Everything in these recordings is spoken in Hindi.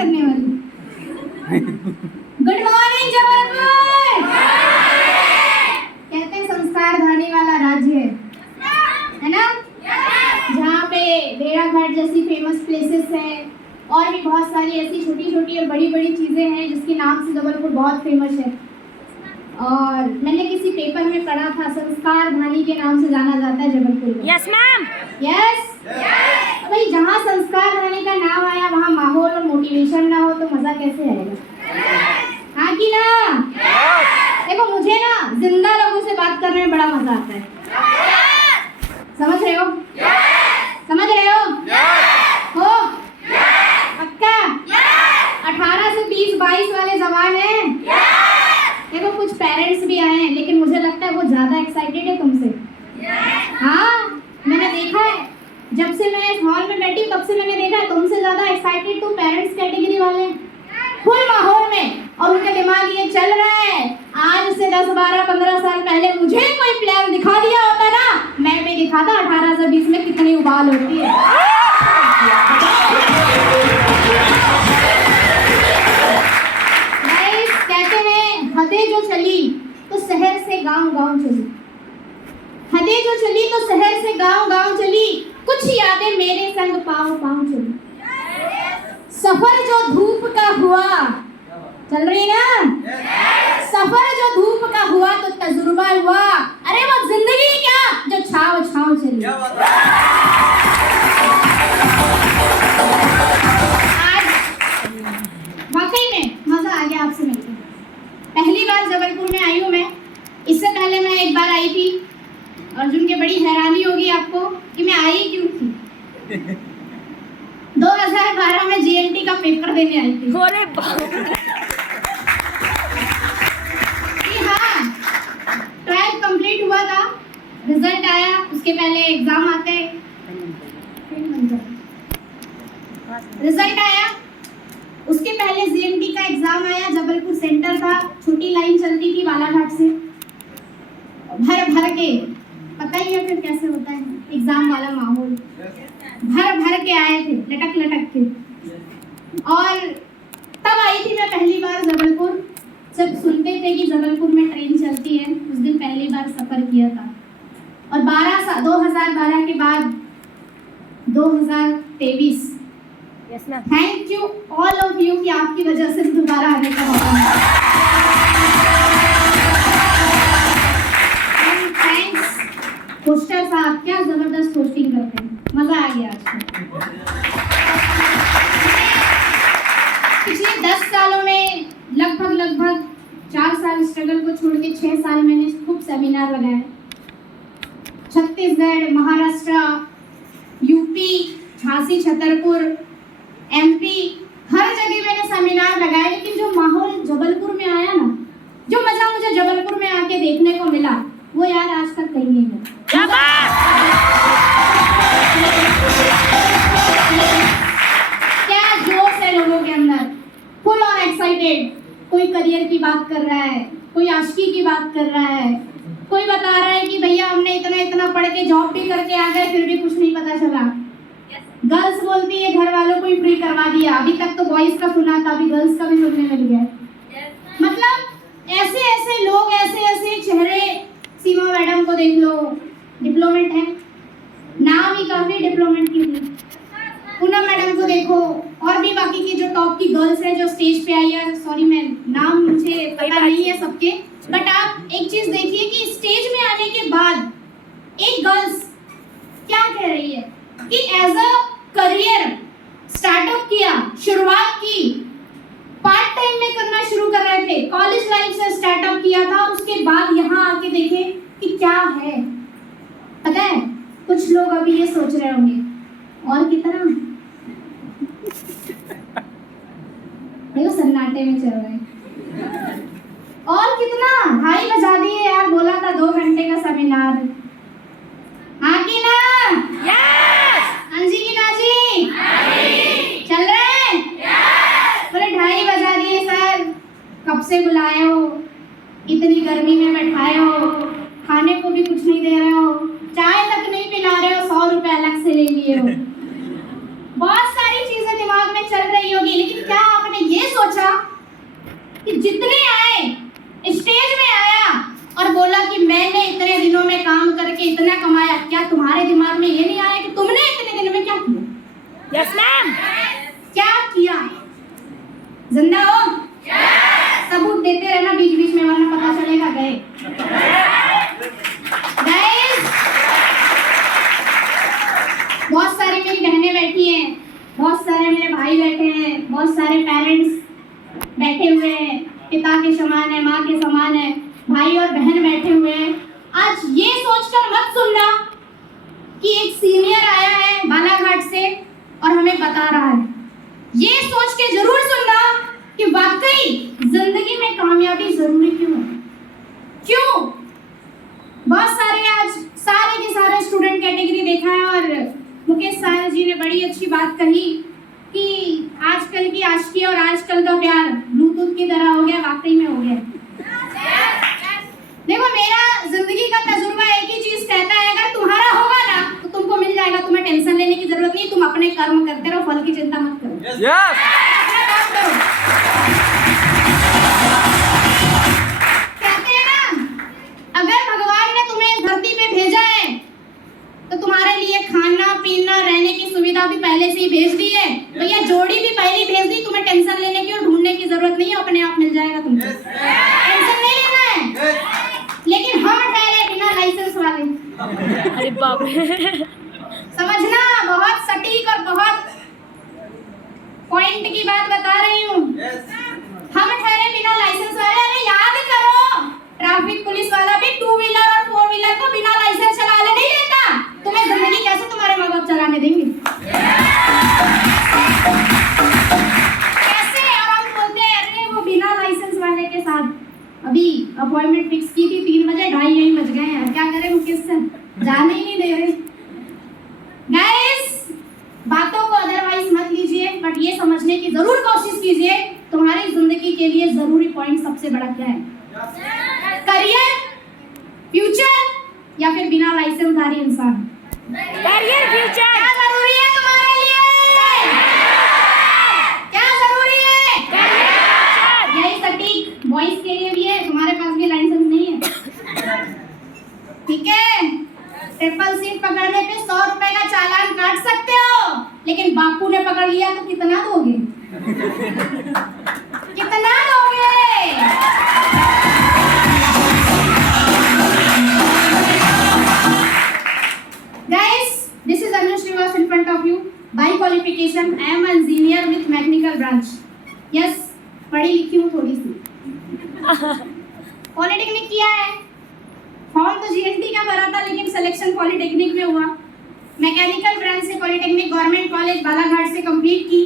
करने वाली। Good morning Jabalpur. कहते हैं संस्कार धानी वाला राज्य है ना, जहाँ पे भेड़ाघाट जैसी फेमस प्लेसेस है और भी बहुत सारी ऐसी छोटी छोटी और बड़ी बड़ी चीज़ें हैं जिसके नाम से जबलपुर बहुत फेमस है। और मैंने किसी पेपर में पढ़ा था संस्कार धानी के नाम से जाना जाता है जबलपुर को। Yes ma'am. यस भाई, जहाँ संस्कार धानी का नाम आया वहाँ माहौल और मोटिवेशन ना हो तो मजा कैसे आएगा? हाँ कि ना? देखो मुझे ना जिंदा लोगों से बात करने में बड़ा मजा आता है। समझ रहे हो? समझ रहे हो? पक्का? 18 से 20-22 वाले जवान हैं। देखो कुछ पेरेंट्स भी आए हैं लेकिन मुझे लगता है वो ज्यादा एक्साइटेड है तुमसे। हाँ, मैंने देखा है जब से मैं इस हॉल में बैठी तब से मैंने देखा है तुमसे ज्यादा एक्साइटेड तो पेरेंट्स कैटेगरी वाले फुल माहौल में, और उनका दिमाग ये चल रहा है आज से 10-12-15 साल पहले मुझे कोई प्लान दिखा दिया होता ना, मैं भी दिखाता 18 से 20 में कितनी उबाल होती है। कहते हैं हदें जो चली तो शहर से गांव चली, हदें जो चली तो शहर से गांव चली, कुछ यादें मेरे संग पाँव चली। सफर जो धूप का हुआ, चल रही ना? सफर जो धूप का हुआ तो तजुर्बा हुआ, अरे वो जिंदगी क्या जो छाव चली। आज वाकई में मजा आ गया आपसे मिलकर। पहली बार जबलपुर में आई हूँ मैं, इससे पहले मैं एक बार आई थी। अर्जुन के बड़ी हैरानी होगी आपको कि मैं आई क्यों थी। 2012 में जीएनटी का पेपर देने आई थी। अरे हाँ, 12th कंप्लीट हुआ था, रिजल्ट आया, उसके पहले एग्जाम आते हैं। रिजल्ट आया, उसके पहले जीएनटी का एग्जाम आया, जबलपुर सेंटर था, छोटी लाइन चलती थी बालाघाट से, भर के, पता ही है फिर कैसे होता है एग्जाम वाला माहौल, भर के आए थे लटक के। और तब आई थी मैं पहली बार जबलपुर। जब सुनते थे कि जबलपुर में ट्रेन चलती है, उस दिन पहली बार सफर किया था। और 2012 के बाद 2023, thank you all of you कि आपकी वजह से दोबारा आने का मौका मिला। थैंक्स होस्टर साहब, क्या जबरदस्त होस्टिंग करते हैं, मजा आ गया आज। पिछले 10 सालों में लगभग 4 साल स्ट्रगल को छोड़ के 6 साल मैंने खूब सेमिनार लगाए। छत्तीसगढ़, महाराष्ट्र, यूपी, झांसी, छतरपुर, एमपी, हर जगह मैंने सेमिनार लगाए। लेकिन जो माहौल जबलपुर में आया ना, जो मजा मुझे जबलपुर में आके देखने को मिला, वो यार आज तक कहीं नहीं मिला। क्या जोश है लोगों के अंदर, फुल ऑन एक्साइटेड। कोई करियर की बात कर रहा है, कोई आशिकी की बात कर रहा है, कोई बता रहा है कि भैया हमने इतना पढ़ के जॉब भी करके आ गए फिर भी कुछ नहीं पता चला। गर्ल्स बोलती है घर वालों को ही फ्री करवा दिया, अभी तक तो बॉयज का सुना था, अभी गर्ल्स का भी सुनने मिल गया। मतलब ऐसे लोग, ऐसे चेहरे। सीमा मैडम को देख लो, डिप्लोमेट है, नाम ही काफी डिप्लोमेट की थी। पूनम मैडम को देखो, और भी बाकी की जो टॉप की गर्ल्स है जो स्टेज पे आई है, सॉरी मैं नाम मुझे पता नहीं है सबके, बट आप एक चीज देखिए कि स्टेज में आने के बाद एक गर्ल्स क्या कह रही है कि एज अ करियर स्टार्टअप किया, शुरुआत की, पार्ट टाइम में करना शुरू कर रहे थे, कॉलेज लाइफ से स्टार्टअप किया था, और उसके बाद यहाँ आके देखे कि क्या है। पता है कुछ लोग अभी ये सोच रहे होंगे और कितना देखो सन्नाटे में चल रहे हैं, और कितना 2:30 बजा दिए यार, बोला था 2 घंटे का सेमिनार। हाँ कि ना? अंजी की ना जी? चल रहे हैं? बोले 2:30 बजा दिए सर, कब से बुलाए हो, इतनी गर्मी में बैठाए हो, खाने को भी कुछ नहीं दे रहे हो, चाय तक नहीं पिला रहे हो, 100 रुपए अलग से ले लिए हो। बहुत सारी चीजें दिमाग में चल रही होगी, लेकिन क्या में काम करके इतना कमाया, क्या तुम्हारे दिमाग में ये नहीं आया कि तुमने इतने दिन में क्या किया? Yes ma'am. क्या किया? जिंदा हो? सबूत देते रहना बीच बीच में, वरना पता चलेगा गए। गाइस, बहुत सारी मेरी बहनें बैठी हैं, बहुत सारे मेरे भाई बैठे हैं, बहुत सारे पेरेंट्स बैठे हुए हैं, पिता के समान है, माँ के समान है, भाई और बहन बैठे हुए हैं। आज ये सोचकर मत सुनना कि एक सीनियर आया है बालाघाट से और हमें बता रहा है। ये सोच के जरूर सुनना कि वाकई जिंदगी में कामयाबी जरूरी क्यों है। क्यों? बहुत सारे आज सारे के सारे स्टूडेंट कैटेगरी देखा है और मुकेश सर जी ने बड़ी अच्छी बात कही कि आजकल की आशिकी और आजकल का प्यार ब्लूटूथ की तरह हो गया। वाकई में हो गया। देखो, मेरा जिंदगी का तजुर्बा एक ही चीज कहता है, अगर तुम्हारा होगा ना तो तुमको मिल जाएगा, तुम्हें टेंशन लेने की जरूरत नहीं, तुम अपने कर्म करते रहो, फल की चिंता मत करो। अपना काम करो। कहते हैं ना, अगर भगवान ने तुम्हें इस धरती पे भेजा है तो तुम्हारे लिए खाना पीना रहने की सुविधा भी पहले से ही भेज दी है, भैया जोड़ी भी पहले भेज दी, तुम्हें टेंशन लेने की और ढूंढने की जरूरत नहीं है, अपने आप मिल जाएगा तुमको। टेंशन नहीं लेना है। लेकिन हम ठहरे बिना लाइसेंस वाले। अरे बाप रे। समझना, बहुत सटीक और बहुत पॉइंट की बात बता रही हूँ। हम ठहरे बिना लाइसेंस वाले। अरे याद करो, ट्रैफिक पुलिस वाला भी 2 व्हीलर और 4 व्हीलर को बिना लाइसेंस चलाने नहीं देता। तुम्हें जिंदगी कैसे तुम्हारे माँ बाप चलाने देंगे? कैसे? और हम बोलते हैं अरे वो बिना लाइसेंस वाले के साथ अभी अपॉइंटमेंट फिक्स की थी 3 बजे, 2:30 बज गए हैं, क्या करें? मुकेश सर जाने ही नहीं दे रहे। गाइस, बातों को अदरवाइज मत लीजिए, बट ये समझने की जरूर कोशिश कीजिए तुम्हारी जिंदगी के लिए जरूरी पॉइंट सबसे बड़ा क्या है। करियर, फ्यूचर या फिर बिना लाइसेंसधारी इंसान? Career, future. क्या जरूरी है तुम्हारे लिए? क्या जरूरी है? करियर। यही सटीक बॉयज के लिए भी है, तुम्हारे पास भी लाइसेंस नहीं है, ठीक है? ट्रिपल सीट पकड़ने पे 100 रुपए का चालान काट सकते हो, लेकिन बापू ने पकड़ लिया तो कितना दोगे? कितना दोगे? Guys, this is Anu Srivas in front of you. By qualification, I am an engineer with mechanical branch. Yes, पढ़ी लिखी हूँ थोड़ी सी। पॉलिटेक्निक किया है, फॉर्म तो जीएसटी का भरा था, लेकिन सिलेक्शन पॉलिटेक्निक में हुआ। मैकेनिकल ब्रांच से पॉलिटेक्निक गवर्नमेंट कॉलेज बालाघाट से कंप्लीट की।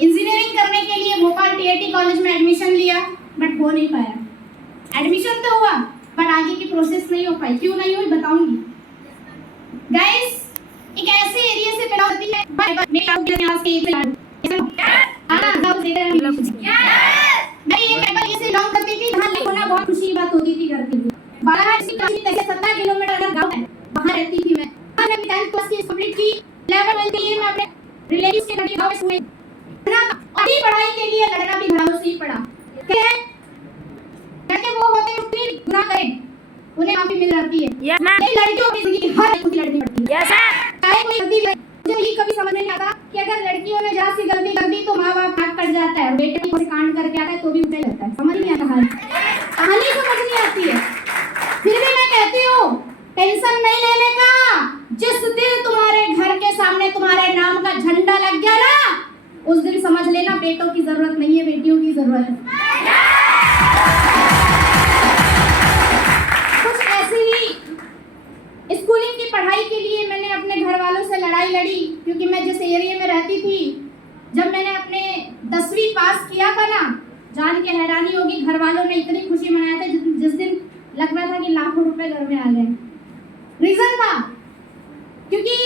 इंजीनियरिंग करने के लिए भोपाल टीआईटी कॉलेज में एडमिशन लिया, बट हो नहीं पाया। एडमिशन तो हुआ, बट आगे की प्रोसेस नहीं हो पाई। क्यों नहीं हुई बताऊंगी। गाइस, एक ऐसे एरिया से बिलोंग करती है, मैं ये पेपर ये से बिलोंग करती थी जहाँ होना बहुत खुशी की बात होती थी घर के लिए। बालाघाट से 17 किलोमीटर अगर गाँव है, वहाँ रहती थी मैं। मैंने 10th क्लास की कंप्लीट की, 11th में मैं अपने रिलेटिव्स के घर गाँव में हुए ना। अभी पढ़ाई के लिए लड़ना भी घरों से ही पड़ा। क्या है? लड़के वो होते हैं जो गुनाह करें, उन्हें माफी मिल जाती है। Yes ma'am. लड़कियों की जिंदगी हर एक को लड़नी पड़ती है। Yes sir. चाहे कोई गलती करे, मुझे ये कभी समझ नहीं आता कि अगर लड़कियों ने जरा सी गलती कर दी तो माँ बाप हाथ कट जाता है, बेटे को कांड करके आता है तो भी उठे लगता है। समझ नहीं आता, कहानी समझ नहीं आती है। फिर भी मैं कहती हूँ टेंशन नहीं लेने का। जिस दिन तुम्हारे घर के सामने तुम्हारे नाम का झंडा लग गया ना, उस दिन समझ लेना बेटों की जरूरत नहीं है, बेटियों की जरूरत है। कुछ ऐसी ही स्कूलिंग की पढ़ाई के लिए मैंने अपने घर वालों से लड़ाई लड़ी, क्योंकि मैं जिस एरिया में रहती थी, जब मैंने अपने 10वीं पास किया था ना, जान के हैरानी होगी, घर वालों ने इतनी खुशी मनाया था जिस दिन लग रहा था कि लाखों रुपए घर में आ गए। रीजन था क्योंकि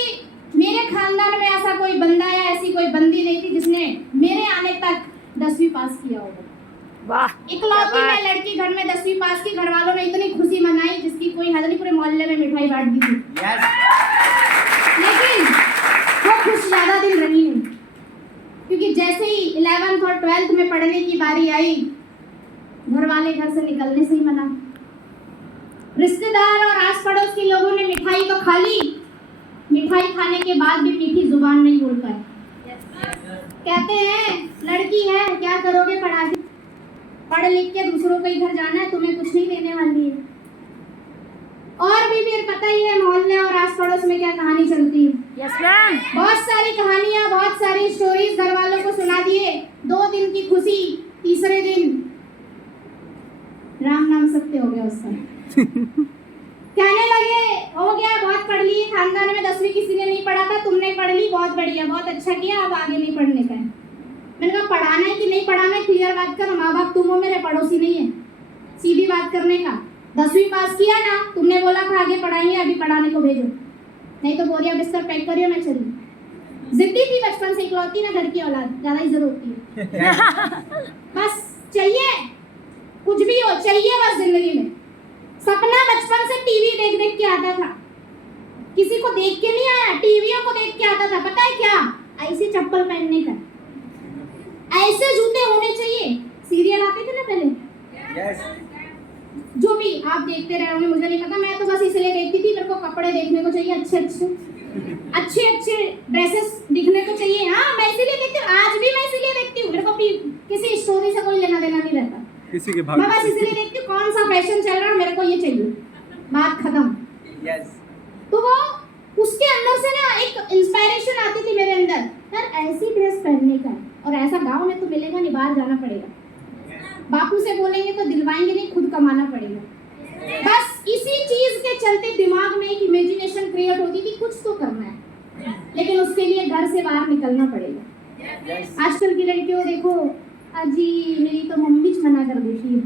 मेरे खानदान में ऐसा कोई बंदा या ऐसी कोई बंदी नहीं थी जिसने मेरे आने तक 10वीं पास किया होगा। वाह, इकलौती मैं लड़की घर में 10वीं पास की, घर वालों ने इतनी खुशी मनाई जिसकी कोई हद नहीं, पूरे मोहल्ले में मिठाई बांट दी थी। लेकिन वो खुश ज्यादा दिन रही नहीं, क्योंकि जैसे ही 11th और 12th में पढ़ने की बारी आई, घर वाले घर से निकलने से ही मना। रिश्तेदार और आस पड़ोस के लोगों ने मिठाई तो खा ली, मिठाई खाने के बाद भी मीठी जुबान नहीं बोल पाए। कहते हैं लड़की है क्या करोगे पढ़ा के, पढ़ लिख के दूसरों के घर जाना है, तुम्हें कुछ नहीं देने वाली है। और भी फिर पता ही है मोहल्ले और आस पड़ोस में क्या कहानी चलती है। Yes ma'am. बहुत सारी कहानियां, बहुत सारी स्टोरीज घर वालों को सुना दिए। 2 दिन की खुशी, तीसरे दिन राम नाम सत्य हो गया उसका। कहने लगे हो गया, बहुत पढ़ ली, खानदान में 10वीं किसी ने नहीं पढ़ा था, तुमने पढ़ ली, बहुत बढ़िया, बहुत अच्छा किया, अब आगे नहीं पढ़ने का है। मैंने कहा पढ़ाना है कि नहीं पढ़ाना है, क्लियर बात कर, माँ बाप तुम हो, मेरे पड़ोसी नहीं है, सीधी बात करने का। 10वीं पास किया ना, तुमने बोला था आगे पढ़ाएंगे, अभी पढ़ाने को भेजो, नहीं तो बोरिया बिस्तर पैक करियो, मैं चली। जिद्दी थी बचपन से, इकलौती ना घर की औलाद, ज्यादा इज्जत होती है। बस चाहिए कुछ भी हो, चाहिए बस जिंदगी में। सपना बचपन से टीवी देख देख के आता था, किसी को देख के नहीं आया, टीवियों को देख के आता था। पता है क्या, ऐसे चप्पल पहनने का, ऐसे जूते होने चाहिए। सीरियल आते थे ना पहले, जो भी आप देखते रहे होंगे मुझे नहीं पता, मैं तो बस इसलिए देखती थी, मेरे को कपड़े देखने को चाहिए, अच्छे अच्छे ड्रेसेस दिखने को चाहिए। हाँ मैं इसीलिए देखती हूँ, आज भी मैं इसीलिए देखती हूँ, मेरे को किसी स्टोरी से कोई लेना देना नहीं रहता, किसी के भाग मैं बस इसलिए देखती हूँ कौन सा फैशन चल रहा है, मेरे को ये चाहिए, बात खत्म। तो वो उसके अंदर से ना एक इंस्पिरेशन आती थी मेरे अंदर, यार ऐसी ड्रेस पहनने का, और ऐसा गांव में तो मिलेगा नहीं, बाहर जाना पड़ेगा, बापू से बोलेंगे तो दिलवाएंगे नहीं, खुद कमाना पड़ेगा। बस इसी चीज के चलते दिमाग में एक इमेजिनेशन क्रिएट होती थी, कुछ तो करना है, लेकिन उसके लिए घर से बाहर निकलना पड़ेगा। आजकल की लड़कियों देखो, अजी मेरी तो मम्मी मना कर देती है,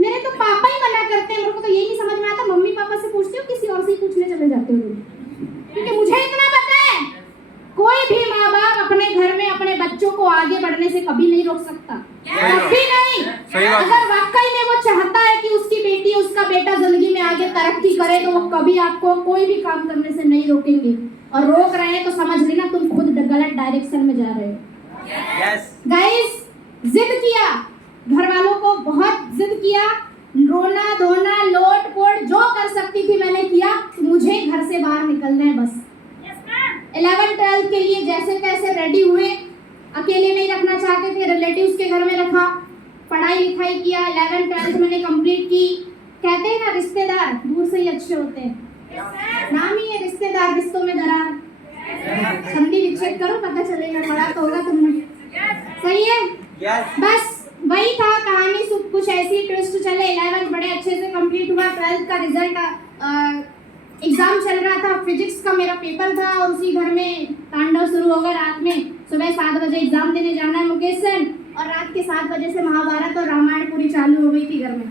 मेरे तो पापा ही मना करते हैं, मेरे को तो यही नहीं समझ में आता, मम्मी पापा से पूछते हो किसी और से पूछने चले जाते हो, क्योंकि मुझे इतना पता है कोई भी माँ बाप अपने घर में अपने बच्चों को आगे बढ़ने से कभी नहीं रोक सकता, कभी नहीं। अगर वाकई में वो चाहता है कि उसकी बेटी उसका बेटा जिंदगी में आगे तरक्की करे, तो वो कभी आपको कोई भी काम करने से नहीं रोकेंगे, और रोक रहे हैं तो समझ लेना तुम खुद गलत डायरेक्शन में जा रहे हो। गाइस जिद किया, घर वालों को बहुत जिद किया, रोना धोना लोट पोट जो कर सकती थी मैंने किया, मुझे घर से बाहर निकलना है बस। 11th-12th के लिए जैसे तैसे रेडी हुए, अकेले नहीं रखना चाहते थे, रिलेटिव्स के घर में रखा, पढ़ाई लिखाई किया, 11th-12th मैंने कंप्लीट की। कहते हैं ना रिश्तेदार दूर से ही अच्छे होते हैं, नाम ही है रिश्तेदार, रिश्तों में दरार। संधि विच्छेद करो पता चलेगा, पढ़ा तो होगा तुमने, सही है। बस वही था कहानी, सब कुछ ऐसी ट्विस्ट चले। 11th बड़े अच्छे से कंप्लीट हुआ, 12th का रिजल्ट एग्जाम चल रहा था, फिजिक्स का मेरा पेपर था, और उसी घर में तांडव शुरू होगा रात में। सुबह 7 बजे एग्जाम देने जाना है मुकेश सर, और रात के 7 बजे से महाभारत और रामायण पूरी चालू हो गई थी घर में।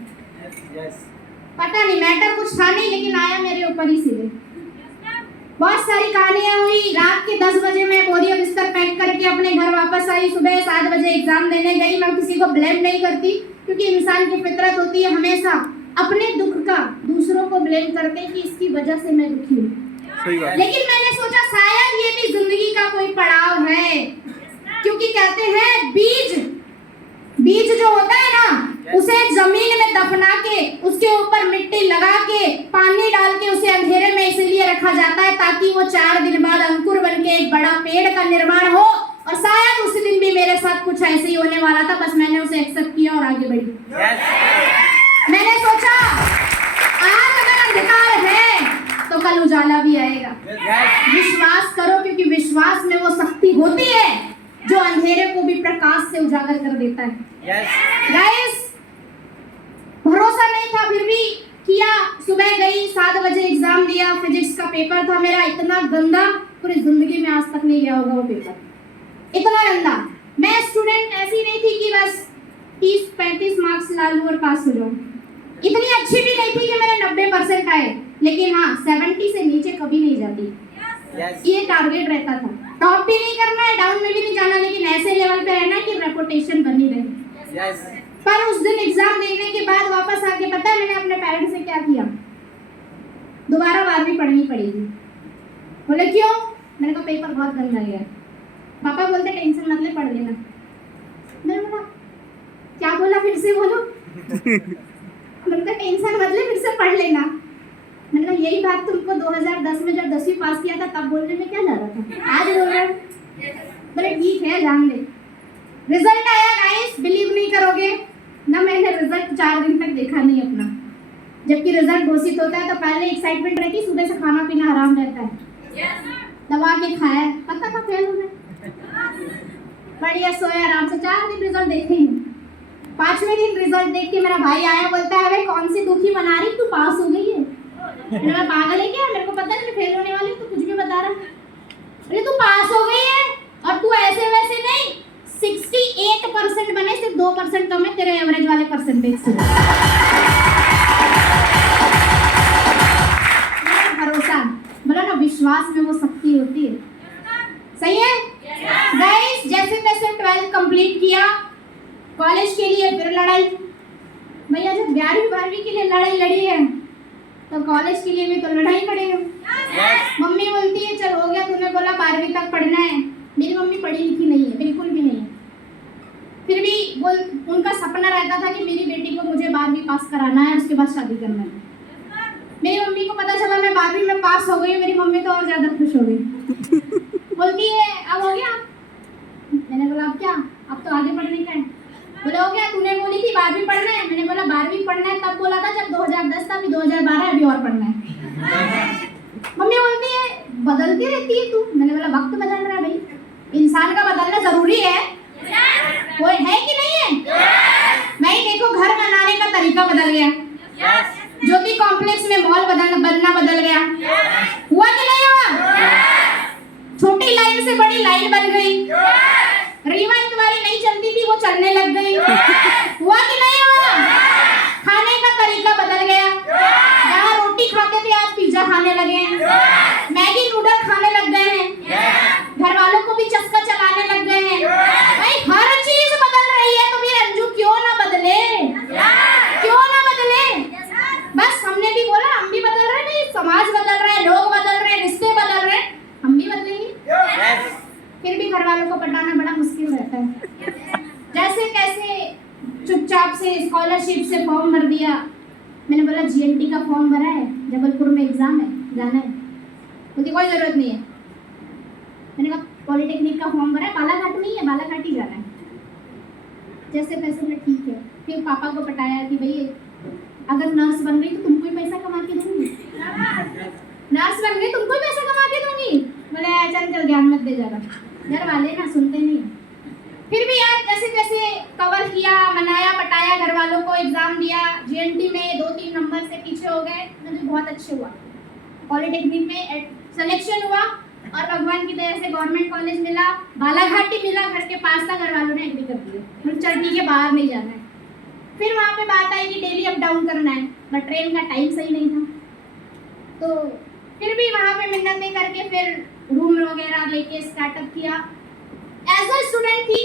पता नहीं मैटर कुछ था नहीं, लेकिन आया मेरे ऊपर ही सीधे। बहुत सारी कहानियां हुई। रात के 10 बजे मैं बोरिया बिस्तर पैक करके अपने घर वापस आई, सुबह 7 बजे एग्जाम देने गई। मैं किसी को ब्लेम नहीं करती, क्योंकि इंसान की फितरत होती है हमेशा अपने दुख का दूसरों को ब्लेम करते कि इसकी वजह से मैं दुखी हूँ। लेकिन मैंने सोचा शायद ये भी जिंदगी का कोई पड़ाव है, क्योंकि कहते हैं बीज जो होता है ना, उसे जमीन में दफना के उसके ऊपर मिट्टी लगा के पानी डाल के उसे अंधेरे में इसलिए रखा जाता है ताकि वो 4 दिन बाद अंकुर बन के एक बड़ा पेड़ का निर्माण हो। और शायद उस दिन भी मेरे साथ कुछ ऐसे ही होने वाला था, बस मैंने उसे एक्सेप्ट किया और आगे बढ़ी। मैंने सोचा आज अगर अंधकार है तो कल उजाला भी आएगा। विश्वास करो, क्योंकि विश्वास में वो शक्ति होती है जो अंधेरे को भी प्रकाश से उजागर कर देता है। गाइस भरोसा नहीं था, फिर भी किया। सुबह गई, 7 बजे एग्जाम दिया, फिजिक्स का पेपर था मेरा, इतना गंदा पूरी जिंदगी में आज तक नहीं गया होगा वो पेपर, इतना गंदा। मैं स्टूडेंट ऐसी नहीं थी कि बस 30-35 मार्क्स ला लूं और पास हो जाऊं, इतनी अच्छी भी नहीं थी कि मेरे 90% आए, लेकिन हाँ 70 से नीचे कभी नहीं जाती, ये टारगेट रहता था। टॉप भी नहीं करना है, डाउन में भी नहीं जाना, लेकिन ऐसे लेवल पे रहना है कि रेपुटेशन बनी रहे। पर उस दिन एग्जाम देने के बाद वापस आके पता है मैंने अपने पेरेंट्स से क्या किया, दोबारा 12वीं पढ़नी पड़ेगी। बोले क्यों? मैंने कहा पेपर बहुत गंदा गया। पापा बोलते टेंशन मत ले, पढ़ लेना। मैंने बोला क्या बोला, फिर से बोलो। मैंने कहा टेंशन मत ले, फिर से पढ़ लेना। मैंने कहा यही बात तुमको 2010 में जब 10वीं पास किया था तब बोलने में क्या जा रहा था, आज बोल रहे हो। बोले ठीक है जान ले। रिजल्ट आया गाइस, बिलीव नहीं करोगे ना, मैंने रिजल्ट 4 दिन तक देखा नहीं अपना। जबकि रिजल्ट घोषित होता है तो पहले एक्साइटमेंट रहती, सुबह से खाना पीना हराम रहता है, दबा के खाया, पता था फेल होना, बढ़िया सोया आराम से। 4 दिन रिजल्ट देखे ही। 5वें दिन रिजल्ट देख के मेरा भाई आया, बोलता है अरे कौन सी दुखी मना रही, तू पास हो गई है। मैं पागल है क्या, मेरे को पता नहीं फेल होने वाली, तू कुछ भी बता रहा। अरे तू पास हो गई है और तू ऐसे वैसे नहीं, 68% बने, सिर्फ 2% कम है तेरे एवरेज वाले परसेंटेज से। भरोसा बोला ना, विश्वास में वो शक्ति होती है। सही है गाइस। जैसे तैसे 12th कंप्लीट किया, कॉलेज के लिए फिर लड़ाई। भैया जब 11वीं 12वीं के लिए लड़ाई लड़ी है तो कॉलेज के लिए भी तो लड़ाई पड़ेगा। मम्मी बोलती है चल हो गया, तूने बोला 12वीं तक पढ़ना है। मेरी मम्मी पढ़ी लिखी नहीं है, बिल्कुल भी नहीं है, फिर भी वो उनका सपना रहता था कि मेरी बेटी को मुझे 12वीं पास कराना है, उसके बाद शादी करना है। मेरी मम्मी को पता चला मैं 12वीं में पास हो गई, मेरी मम्मी तो और ज़्यादा खुश हो गई। बोलती है अब हो गया। मैंने बोला अब क्या, अब तो आगे पढ़ने का है। बोले हो गया, तूने बोली थी 12वीं पढ़ना है। मैंने बोला 12वीं पढ़ना है तब बोला था जब 2010 था, अभी 2012 अभी और पढ़ना है। मम्मी बोलती है बदलती रहती है तू। मैंने बोला वक्त बदल रहा है भाई, इंसान का बदलना जरूरी है, वो है कि नहीं है। भाई देखो घर बनाने का तरीका बदल गया, ज्योति कॉम्प्लेक्स में मॉल बनना बदल गया, हुआ कि नहीं हुआ। छोटी लाइन से बड़ी लाइन बन गई, रिवाइंड वाली नहीं चलती थी वो चलने लग गई, हुआ कि नहीं हुआ। खाने का तरीका बदल गया, जहाँ रोटी खाते थे आज पिज्जा खाने लगे हैं, मैगी नूडल खाने लग गए हैं, घर वालों को भी चस्का चलाने लग गए हैं। भाई हर चीज बदल रही है तो फिर अंजू क्यों ना बदले, क्यों ना बदले। बस हमने भी बोला हम भी बदल रहे, नहीं समाज बदल रहा है, लोग बदल रहे हैं, रिश्ते बदल रहे हैं, हम भी बदलेंगे। फिर भी घर वालों को पटाना बड़ा मुश्किल रहता है। जैसे कैसे चुपचाप से स्कॉलरशिप से फॉर्म भर दिया। मैंने बोला जीएनटी का फॉर्म भरा है, जबलपुर में एग्जाम है, जाना है। मुझे कोई जरूरत नहीं है। मैंने कहा पॉलिटेक्निक का फॉर्म भरा है, बालाघाट में ही है, बालाघाट ही जाना है। जैसे तैसे मैं ठीक है। फिर पापा को पटाया कि भाई अगर नर्स बन गई तो तुमको ही पैसा कमा के दूंगी, नर्स बन गई तुमको ही पैसा कमा के दूंगी। बोले चल चल ज्ञान मत दे जा रहा, घर वाले ना सुनते नहीं। फिर भी यार जैसे तैसे कवर किया, मनाया पटाया घर वालों को, एग्जाम दिया। जीएनटी में 2-3 नंबर से पीछे हो गए, मुझे बहुत अच्छे हुआ। पॉलिटेक्निक में सिलेक्शन हुआ और भगवान की दया से गवर्नमेंट कॉलेज मिला, बालाघाट ही मिला, घर के पास था। घर वालों ने एग्री कर दिया, चल ठीक है बाहर नहीं जाना है। फिर वहाँ पे बात आई कि डेली अप डाउन करना है, बट ट्रेन का टाइम सही नहीं था, तो फिर भी वहाँ पे मिन्नतें करके फिर रूम वगैरह लेके स्टार्टअप किया। एज अ स्टूडेंट थी,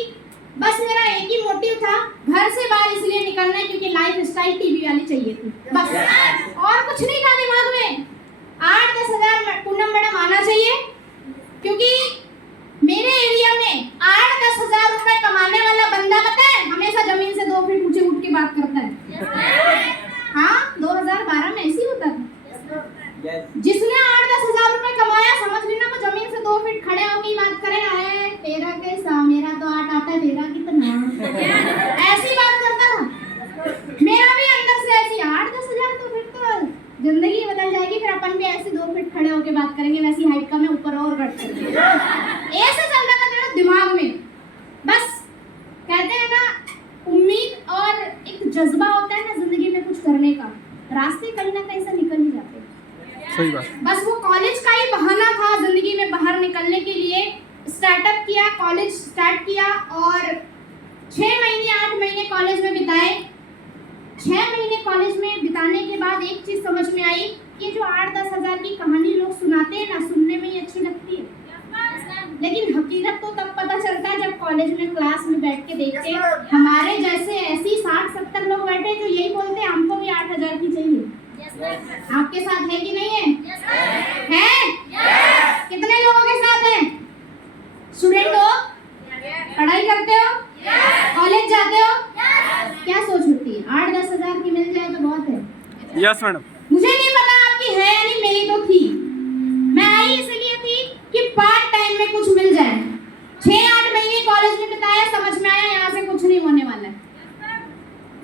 बस मेरा एक ही मोटिव था, घर से बाहर इसलिए निकलना है क्योंकि लाइफ स्टाइल टीवी वाली चाहिए थी, बस और कुछ नहीं था दिमाग में। 8-10 हज़ार पूनम मैडम आना चाहिए, क्योंकि मेरे एरिया में 8-10 हज़ार रुपए कमाने वाला बंदा पता है हमेशा जमीन से 2 फीट ऊंचे उठ के बात करता है। हाँ 2012 में ऐसी होता था। जिसने 8-10 हज़ार रुपए कमाया समझ लेना वो जमीन से 2 फीट खड़े होकर बात करे, है तेरा कैसा, मेरा तो 8 आता है, तेरा कितना, ऐसी बात करता था। मेरा भी अंदर से ऐसी 8-10 हज़ार तो फिर तो जिंदगी बदल जाएगी, फिर अपन भी ऐसे 2 फीट खड़े होकर बात करेंगे, वैसी हाइट का मैं ऊपर और बढ़ करेंगे, ऐसे चलता था मेरा दिमाग में। बस कहते हैं ना उम्मीद और एक जज्बा होता है ना जिंदगी में कुछ करने का, रास्ते कहीं ना कहीं से निकल ही जाते हैं। सही बात। बस वो कॉलेज का ही बहाना था जिंदगी में बाहर निकलने के लिए। स्टार्टअप किया, कॉलेज स्टार्ट किया और 6 महीने 8 महीने कॉलेज में बिताए। 6 महीने कॉलेज में बिताने के बाद एक चीज समझ में आई, ये जो 8-10 हज़ार की कहानी लोग सुनाते हैं ना, सुनने में ही अच्छी लगती है, लेकिन हकीकत तो तब पता चलता है जब कॉलेज में क्लास में बैठ के देखते हैं हमारे जैसे ऐसी 60-70 लोग बैठे जो यही बोलते हैं हमको भी 8 हज़ार की चाहिए। आपके साथ है कि नहीं है? है? कितने लोगों के साथ है? स्टूडेंट हो, पढ़ाई करते हो, कॉलेज जाते हो, क्या सोच होती है? 8-10 हज़ार की मिल जाए तो बहुत है। Yes madam. मुझे नहीं पता आपकी है या नहीं, मेरी तो थी। मैं आई इसलिए थी कि पार्ट टाइम में कुछ मिल जाए। 6-8 महीने कॉलेज में बिताया, समझ में आया यहाँ से कुछ नहीं होने वाला है।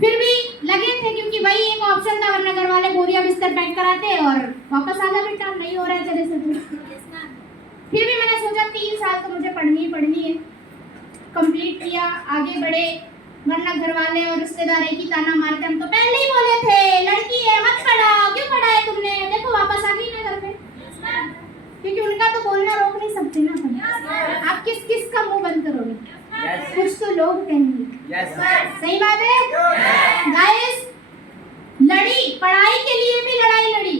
फिर भी लगे थे क्योंकि वही एक ऑप्शन था, वरना घर वाले बोरिया बिस्तर पैक कराते और वापस आ जा बेटा, नहीं हो रहा है तेरे से तो। फिर भी मैंने सोचा 3 साल तो मुझे पढ़नी है। कंप्लीट किया, आगे बढ़े, वरना घर वाले और रिश्तेदार की ताना मारते। हम तो पहले ही बोले थे लड़की है मत पढ़ाओ, क्यों पढ़ाया तुमने, देखो वापस आ गई ना घर पे। क्योंकि उनका तो बोलना रोक नहीं सकते ना, आप किस का मुंह बंद करोगे? कुछ तो लोग कहेंगे। सही बात है गाइस। लड़ी, पढ़ाई के लिए भी लड़ाई लड़ी,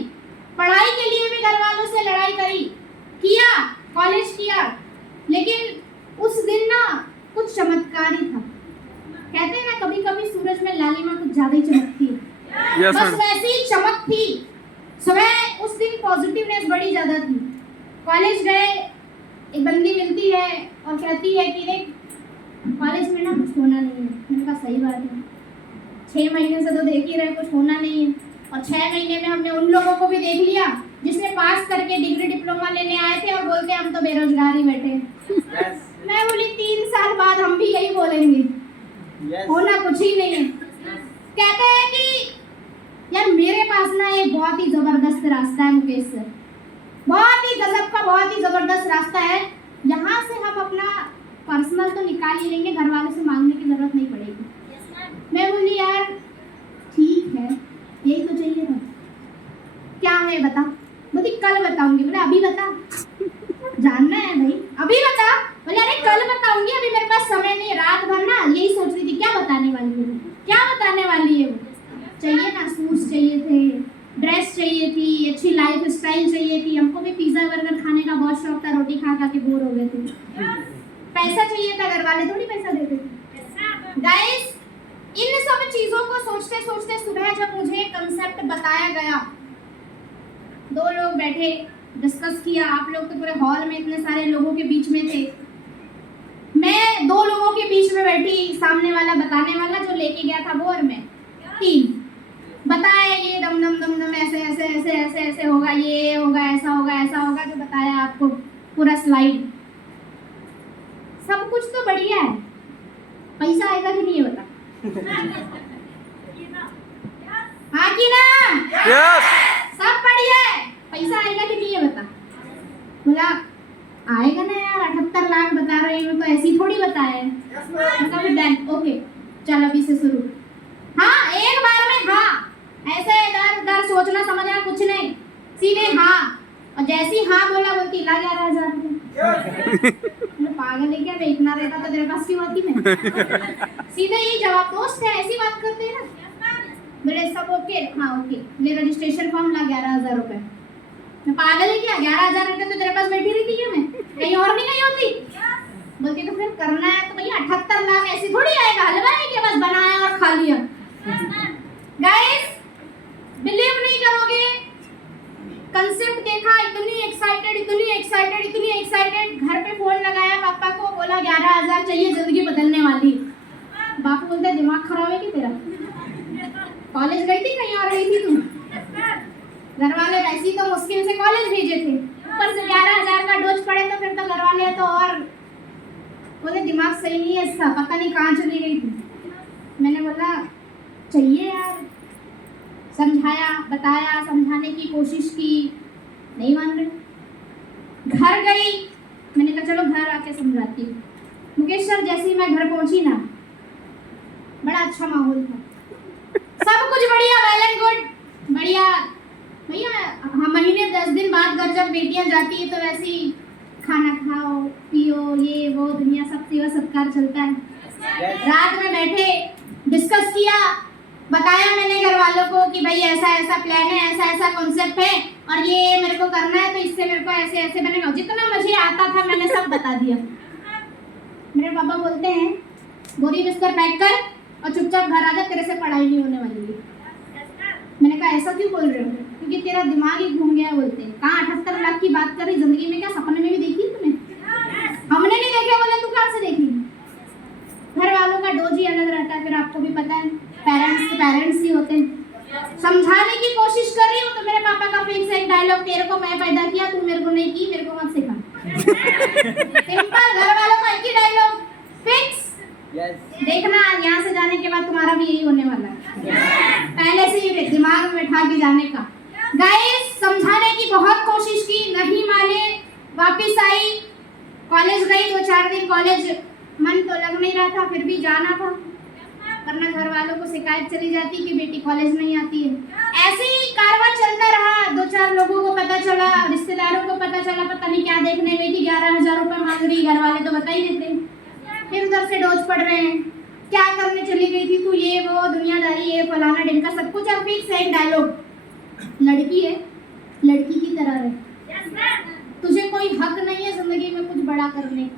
पढ़ाई के लिए भी घर वालों से लड़ाई करी, किया, कॉलेज किया। लेकिन उस दिन ना कुछ चमत्कार ही था। कहते हैं ना कभी कभी सूरज में लालिमा कुछ ज्यादा ही चमकती है। Yes, बस madam. वैसी ही चमक थी। सुबह उस दिन पॉजिटिवनेस बड़ी ज्यादा थी। कॉलेज गए, एक बंदी मिलती है और कहती है कि देख कॉलेज में ना कुछ होना नहीं है। मैंने कहा सही बात है, 6 महीने से तो देख ही रहे कुछ होना नहीं है। और 6 महीने में हमने उन लोगों को भी देख लिया जिसने पास करके डिग्री डिप्लोमा लेने आए थे और बोलते हम तो बेरोजगार ही बैठे हैं। मैं बोली 3 साल बाद हम भी यही बोलेंगे, होना कुछ ही नहीं है। कहते हैं कि यार मेरे पास ना एक बहुत ही जबरदस्त रास्ता है मुकेश सर, बहुत ही गजब का, बहुत ही जबरदस्त रास्ता है। यहाँ से हम अपना पर्सनल तो निकाल ही लेंगे, घर वालों से मांगने की जरूरत नहीं पड़ेगी। मैं बोली यार ठीक है, यही तो चाहिए था। क्या है बता? बोली कल बताऊंगी। बोले अभी बता, जानना है भाई, अभी बता। बोले अरे कल बताऊंगी, अभी मेरे पास समय नहीं। रात भर ना यही सोच रही थी क्या बताने वाली है, क्या बताने वाली है। वो चाहिए ना, सूट्स चाहिए थे, ड्रेस चाहिए थी, अच्छी लाइफ स्टाइल चाहिए थी। हमको भी पिज्जा बर्गर खाने का बहुत शौक था, रोटी खा खा के बोर हो गए थे। पैसा चाहिए था, घर वाले थोड़ी पैसा देते थे। गाइस इन सब चीजों को सोचते सोचते सुबह जब मुझे कंसेप्ट बताया गया, 2 लोग बैठे, डिस्कस किया। आप लोग तो पूरे हॉल में इतने सारे लोगों के बीच में थे, मैं 2 लोगों के बीच में बैठी। सामने वाला बताने वाला जो लेके गया था वो और मैं, 3 बताया ये दम दम दम दम ऐसे ऐसे ऐसे ऐसे ऐसे होगा, ये होगा, ऐसा होगा, ऐसा होगा, जो बताया आपको पूरा स्लाइड। सब कुछ तो बढ़िया है, पैसा आएगा कि नहीं है बता? हाँ कि ना? यस। सब बढ़िया है, पैसा आएगा कि नहीं है बता? बोला आएगा ना यार, 78 लाख बता रही हूँ तो ऐसी थोड़ी बताया है। ओके चल अभी से शुरू। हाँ एक बार में हाँ, ऐसे इधर उधर सोचना समझना कुछ नहीं, सीधे हाँ। और जैसी हाँ बोला बोलती ला 11,000 रुपये। पागल है क्या, मैं इतना रहता तो तेरे पास क्यों आती मैं? सीधे ही जवाब, दोस्त है ऐसी बात करते हैं ना। बोले सब ओके? हाँ ओके, ले रजिस्ट्रेशन फॉर्म ला 11,000 रुपये। मैं पागल है क्या, 11,000 रुपये तो तेरे पास बैठी रही थी क्या मैं, कहीं और नहीं गई होती? बोलती तो फिर करना है तो भैया 78 लाख ऐसे थोड़ी आएगा, हलवा है कि बस बनाया और खा लिया। गाइस बिलीव नहीं करोगे, कंसेप्ट देखा, इतनी एक्साइटेड, घर पे फोन लगाया पापा को, बोला 11,000 चाहिए, जिंदगी बदलने वाली। बापू बोलते दिमाग खराब है कि तेरा, कॉलेज गई थी कहीं और गई थी तुम? घर वाले वैसे तो मुश्किल से कॉलेज भेजे थे, ऊपर से 11,000 का डोज पड़े तो फिर तो घर वाले तो और बोले दिमाग सही नहीं है इसका, पता नहीं कहाँ चली गई थी। मैंने बोला चाहिए यार, समझाया, बताया, समझाने की कोशिश की, नहीं मान रहे। घर गई, मैंने कहा चलो घर आके समझाती हूँ। मुकेश सर जैसे ही मैं घर पहुंची ना, बड़ा अच्छा माहौल था, सब कुछ बढ़िया, वेल एंड गुड, बढ़िया। भैया महीने 10 दिन बाद घर जब बेटियां जाती है तो वैसे ही खाना खाओ पियो, ये वो दुनिया सब सेवा सत्कार चलता है। रात में बैठे डिस्कस किया, बताया मैंने घर वालों को कि भाई ऐसा ऐसा प्लान है, ऐसा ऐसा कॉन्सेप्ट है और ये मेरे को करना है, तो इससे मेरे को ऐसे ऐसे बनेगा। जितना मुझे आता था मैंने सब बता दिया। मेरे पापा बोलते हैं बोरी बिस्तर पैक कर और चुपचाप घर आ जा, तेरे से पढ़ाई नहीं होने वाली है। मैंने कहा ऐसा क्यों बोल रहे हो? क्योंकि तेरा दिमाग ही घूम गया। बोलते हैं कहाँ 78 लाख की बात कर रही, जिंदगी में क्या सपने में भी देखी तुमने? हमने नहीं देखा। बोले तू कहाँ से देखी? घर वालों का डोज ही अलग रहता है, फिर आपको भी पता है पेरेंट्स ही होते हैं। समझाने की कोशिश आई, कॉलेज गई, 2-4 दिन कॉलेज मन तो लग नहीं रहा था, फिर भी जाना था, वरना घर वालों को शिकायत चली जाती कि बेटी कॉलेज नहीं आती है। ऐसे ही कारवां चलता रहा। 2-4 लोगों को पता चला, रिश्तेदारों को पता चला, पता नहीं क्या देखने में कि 11,000 रुपए मांग रही। घर वाले तो बता ही देते। फिर उधर से डोज पड़ रहे हैं, क्या करने चली गई थी तू, ये वो दुनियादारी, ये फलाना ढिमका सब कुछ। और फिर से एक डायलॉग, लड़की है, लड़की की तरह रहे, तुझे कोई हक नहीं है जिंदगी में कुछ बड़ा करने का।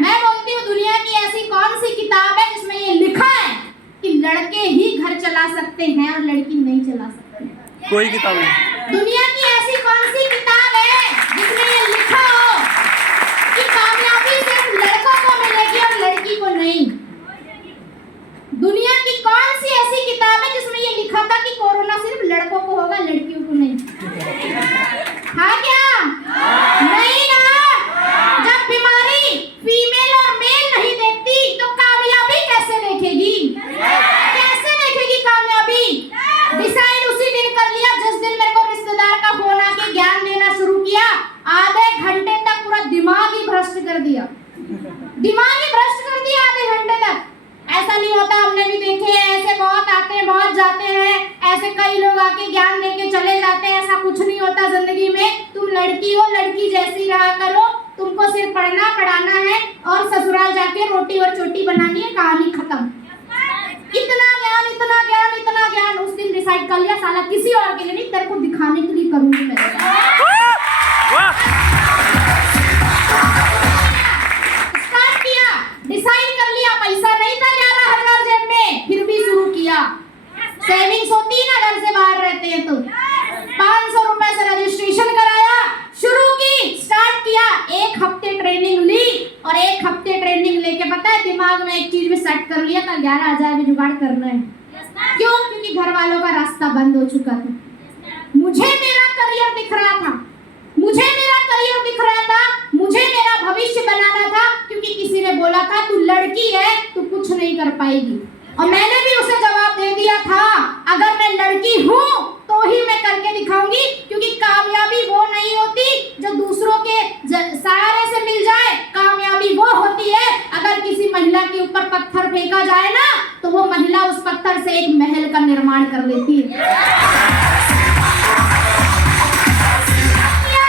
मैं बोलती हूँ दुनिया की ऐसी कौन सी किताब है जिसमें ये लिखा है कि लड़के ही घर चला सकते हैं और लड़की नहीं चला सकती? कोई किताब नहीं। दुनिया की ऐसी कौन सी किताब है जिसमें ये लिखा हो कि कामयाबी सिर्फ लड़कों को मिलेगी और लड़की को नहीं? दुनिया की कौन सी ऐसी किताब है जिसमें ये लिखा था कि कोरोना सिर्फ लड़कों को होगा, लड़कियों को नहीं? हाँ क्या? नहीं ना। जब बीमारी फीमेल और मेल नहीं देखती तो कामयाबी कैसे देखेगी? कैसे देखेगी कामयाबी? डिसाइड उसी दिन कर लिया जिस दिन मेरे को रिश्तेदार का फोन आके ज्ञान देना शुरू किया। आधे घंटे तक पूरा दिमाग ही भ्रष्ट कर दिया, दिमाग ही भ्रष्ट कर दिया आधे घंटे तक। ऐसा नहीं होता, हमने भी देखे हैं, ऐसे बहुत आते हैं बहुत जाते हैं, ऐसे कई लोग आके ज्ञान देके चले जाते हैं। ऐसा कुछ नहीं होता जिंदगी में। तुम लड़की हो, लड़की जैसी रहा करो, तुमको सिर्फ पढ़ना पढ़ाना है और ससुराल जाके रोटी और चोटी बनानी है, कहानी खत्म। इतना ज्ञान, इतना ज्ञान, इतना ज्ञान। उस दिन डिसाइड कर लिया साला किसी और के लिए नहीं, तेरे को दिखाने के लिए करूंगी मैं। स्टार्ट किया, डिसाइड कर लिया, पैसा नहीं था 11,000 जेब में, फिर भी शुरू किया। सेविंग्स होती है ना, घर से बाहर रहते हैं तो 500 रुपए से रजिस्ट्रेशन कराया, शुरू की, स्टार्ट किया। 1 हफ्ते ट्रेनिंग ली और 1 हफ्ते ट्रेनिंग लेके पता है दिमाग में एक चीज भी सेट कर लिया था, 11,000 में जुगाड़ करना है। क्यों? क्योंकि घर वालों का रास्ता बंद हो चुका था। मुझे मेरा करियर दिख रहा था, मुझे मेरा करियर दिख रहा था, मुझे मेरा भविष्य बनाना था। क्योंकि किसी ने बोला था तू लड़की है, तू कुछ नहीं कर पाएगी, और मैंने भी उसे जवाब दे दिया था, अगर मैं लड़की हूँ तो ही मैं करके दिखाऊंगी। क्योंकि कामयाबी वो नहीं होती जो दूसरों के सहारे से मिल जाए, कामयाबी वो होती है अगर किसी महिला के ऊपर पत्थर फेंका जाए ना, तो वो महिला उस पत्थर से एक महल का निर्माण कर लेती है।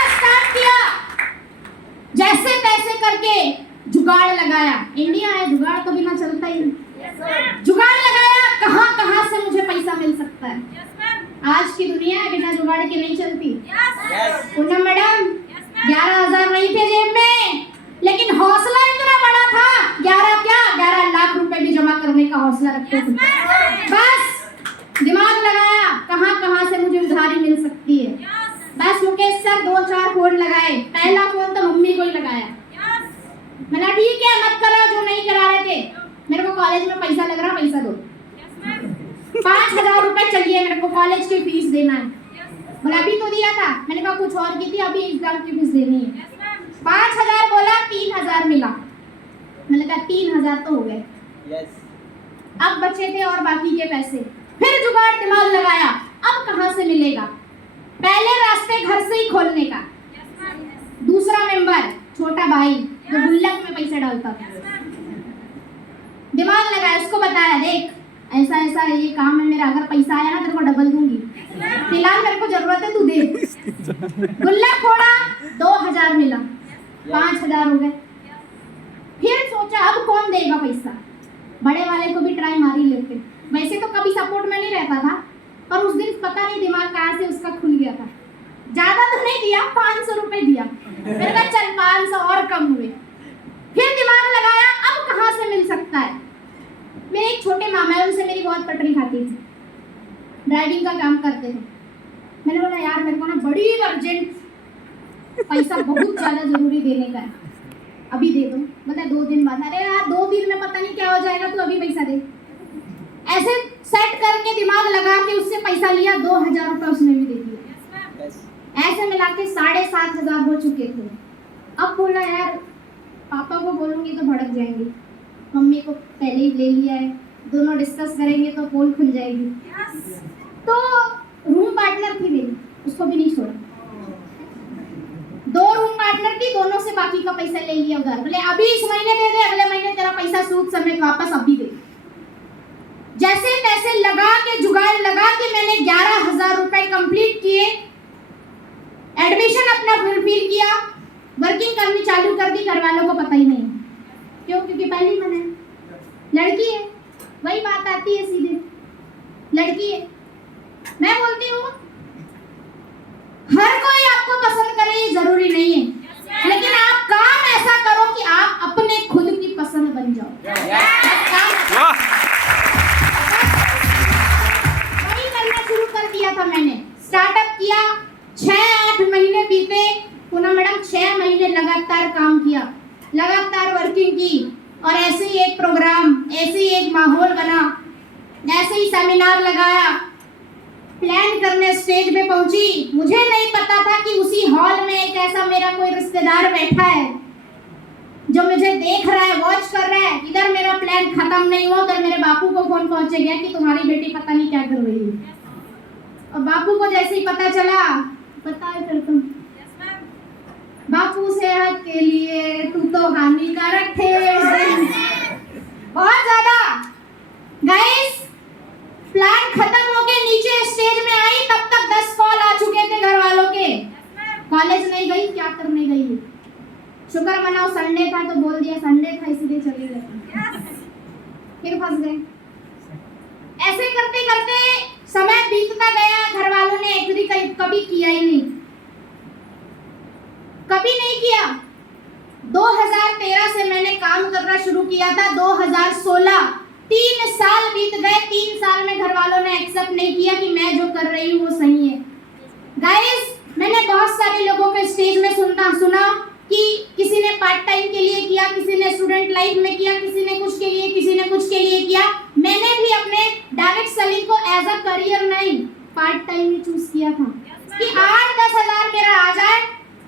स्टार्ट किया, जैसे तैसे करके जुगाड़ लगाया। इंडिया है, जुगाड़ तो बिना चलता ही नहीं। जुगाड़ लगाया, कहां कहां से मुझे पैसा मिल सकता है। आज की दुनिया बिना जुगाड़ के नहीं चलती। पूनम मैडम, 11,000 नहीं थे जेब में, लेकिन हौसला इतना बड़ा था, 11 लाख रुपए भी जमा करने का हौसला रखते थे। बस दिमाग लगाया, कहां कहां से मुझे उधारी मिल सकती है। बस मुकेश सर 2-4 फोन लगाए। पहला फोन तो मम्मी को ही लगाया। मैंने ठीक है, मत करा जो नहीं करा रहे थे, मेरे को कॉलेज में पैसा लग रहा, पैसा दो। 5,000 रुपए चाहिए मेरे को, कॉलेज की फीस देना है। बोला अभी तो दिया था, मैंने कहा कुछ और की थी, अभी एग्जाम की फीस देनी है। 5,000 बोला, 3,000 मिला। मैंने कहा 3,000 तो हो गए। अब बचे थे और बाकी के पैसे। फिर जुगाड़ दिमाग लगाया, अब कहां से मिलेगा? पहले रास्ते घर से ही खोलने का। दूसरा मेंबर छोटा भाई जो गुल्लक में पैसे डालता था, दिमाग लगाया, उसको बताया देख ऐसा ऐसा ये काम है मेरा, अगर पैसा आया ना तेरे को डबल दूंगी, फिलहाल मेरे को जरूरत है, तू दे। गुल्लक फोड़ा, 2,000 मिला, 5,000 हो गए। फिर सोचा अब कौन देगा पैसा, बड़े वाले को भी ट्राई मार ही लेते। वैसे तो कभी सपोर्ट में नहीं रहता था, पर उस दिन पता नहीं दिमाग कहाँ से उसका खुल गया था। ज्यादा तो नहीं दिया, 500 रुपए दिया। मैंने कहा चल 500 और कम हुए। फिर दिमाग लगाया, अब कहाँ से मिल सकता है। मेरे एक छोटे मामा है, उनसे मेरी बहुत पटरी खाती थी, ड्राइविंग का काम करते थे। मैंने बोला यार मेरे को ना बड़ी अर्जेंट पैसा बहुत ज्यादा जरूरी देने का है, अभी दे दो। बोला 2 दिन बाद। अरे यार 2 दिन में पता नहीं क्या हो जाएगा, तू अभी पैसा दे। ऐसे सेट करके दिमाग लगा के उससे पैसा लिया, 2,000 रुपए उसने भी दे दिया। ऐसे मिला के 7,500 हो चुके थे। अब बोला यार पापा को बोलूंगी तो भड़क जाएंगे, मम्मी को पहले ही ले लिया है, दोनों डिस्कस करेंगे तो पोल खुल जाएगी। तो रूम पार्टनर थी मेरी, उसको भी नहीं छोड़ा। 2 रूम पार्टनर थी, दोनों से बाकी का पैसा ले लिया उधर। बोले अभी इस महीने दे दे, अगले महीने तेरा पैसा सूद समेत वापस अभी दे। जैसे तैसे लगा के जुगाड़ लगा के मैंने 11,000 रुपए कंप्लीट किए, एडमिशन अपना फुलफिल किया, वर्किंग करनी चालू कर दी। घर वालों को पता ही नहीं। क्यों? क्योंकि पहली मैंने लड़की है, वही बात आती है सीधे, लड़की है। मैं बोलती हूँ हर कोई आपको पसंद करे ये जरूरी नहीं है, लेकिन आप काम ऐसा करो कि आप अपने खुद की पसंद बन जाओ। वही करना शुरू कर दिया था मैंने, स्टार्टअप किया। 6-8 महीने बीते, पूनम मैडम 6 महीने लगातार काम किया, लगातार वर्किंग की, और ऐसे ही एक प्रोग्राम, ऐसे ही एक माहौल बना, ऐसे ही सेमिनार लगाया, प्लान करने स्टेज पे पहुंची। मुझे नहीं पता था कि उसी हॉल में एक ऐसा मेरा कोई रिश्तेदार बैठा है जो मुझे देख रहा है, वॉच कर रहा है। इधर मेरा प्लान खत्म नहीं हुआ, उधर मेरे बापू को फोन पहुंचे गया कि तुम्हारी बेटी पता नहीं क्या कर रही है। और बापू को जैसे ही पता चला, पता है फिर तुम, बापू सेहत के लिए तू तो हानिकारक थे, बहुत ज्यादा। गाइस, प्लान खत्म होके नीचे स्टेज में आई, तब तक 10 कॉल आ चुके थे घर वालों के। कॉलेज नहीं गई, क्या करने गई? शुक्र मनाओ संडे था तो बोल दिया संडे था इसलिए चले गए, फिर फंस गए। ऐसे करते करते समय बीतता गया। घर वालों ने एग्री कभी किया ही नहीं, कभी नहीं किया। 2013 से मैंने काम करना शुरू किया था, 2016 3 साल बीत गए। 3 साल में घर वालों ने एक्सेप्ट नहीं किया कि मैं जो कर रही हूँ वो सही है। गाइस, मैंने बहुत सारे लोगों के स्टेज में सुना कि किसी ने पार्ट टाइम के लिए किया, किसी ने स्टूडेंट लाइफ में किया, किसी ने कुछ के लिए, किसी ने कुछ के लिए किया। मैंने भी अपने डायरेक्ट सेलिंग को एज अ करियर नहीं, पार्ट टाइम ही चूज किया था कि 8-10 हजार मेरा आ जाए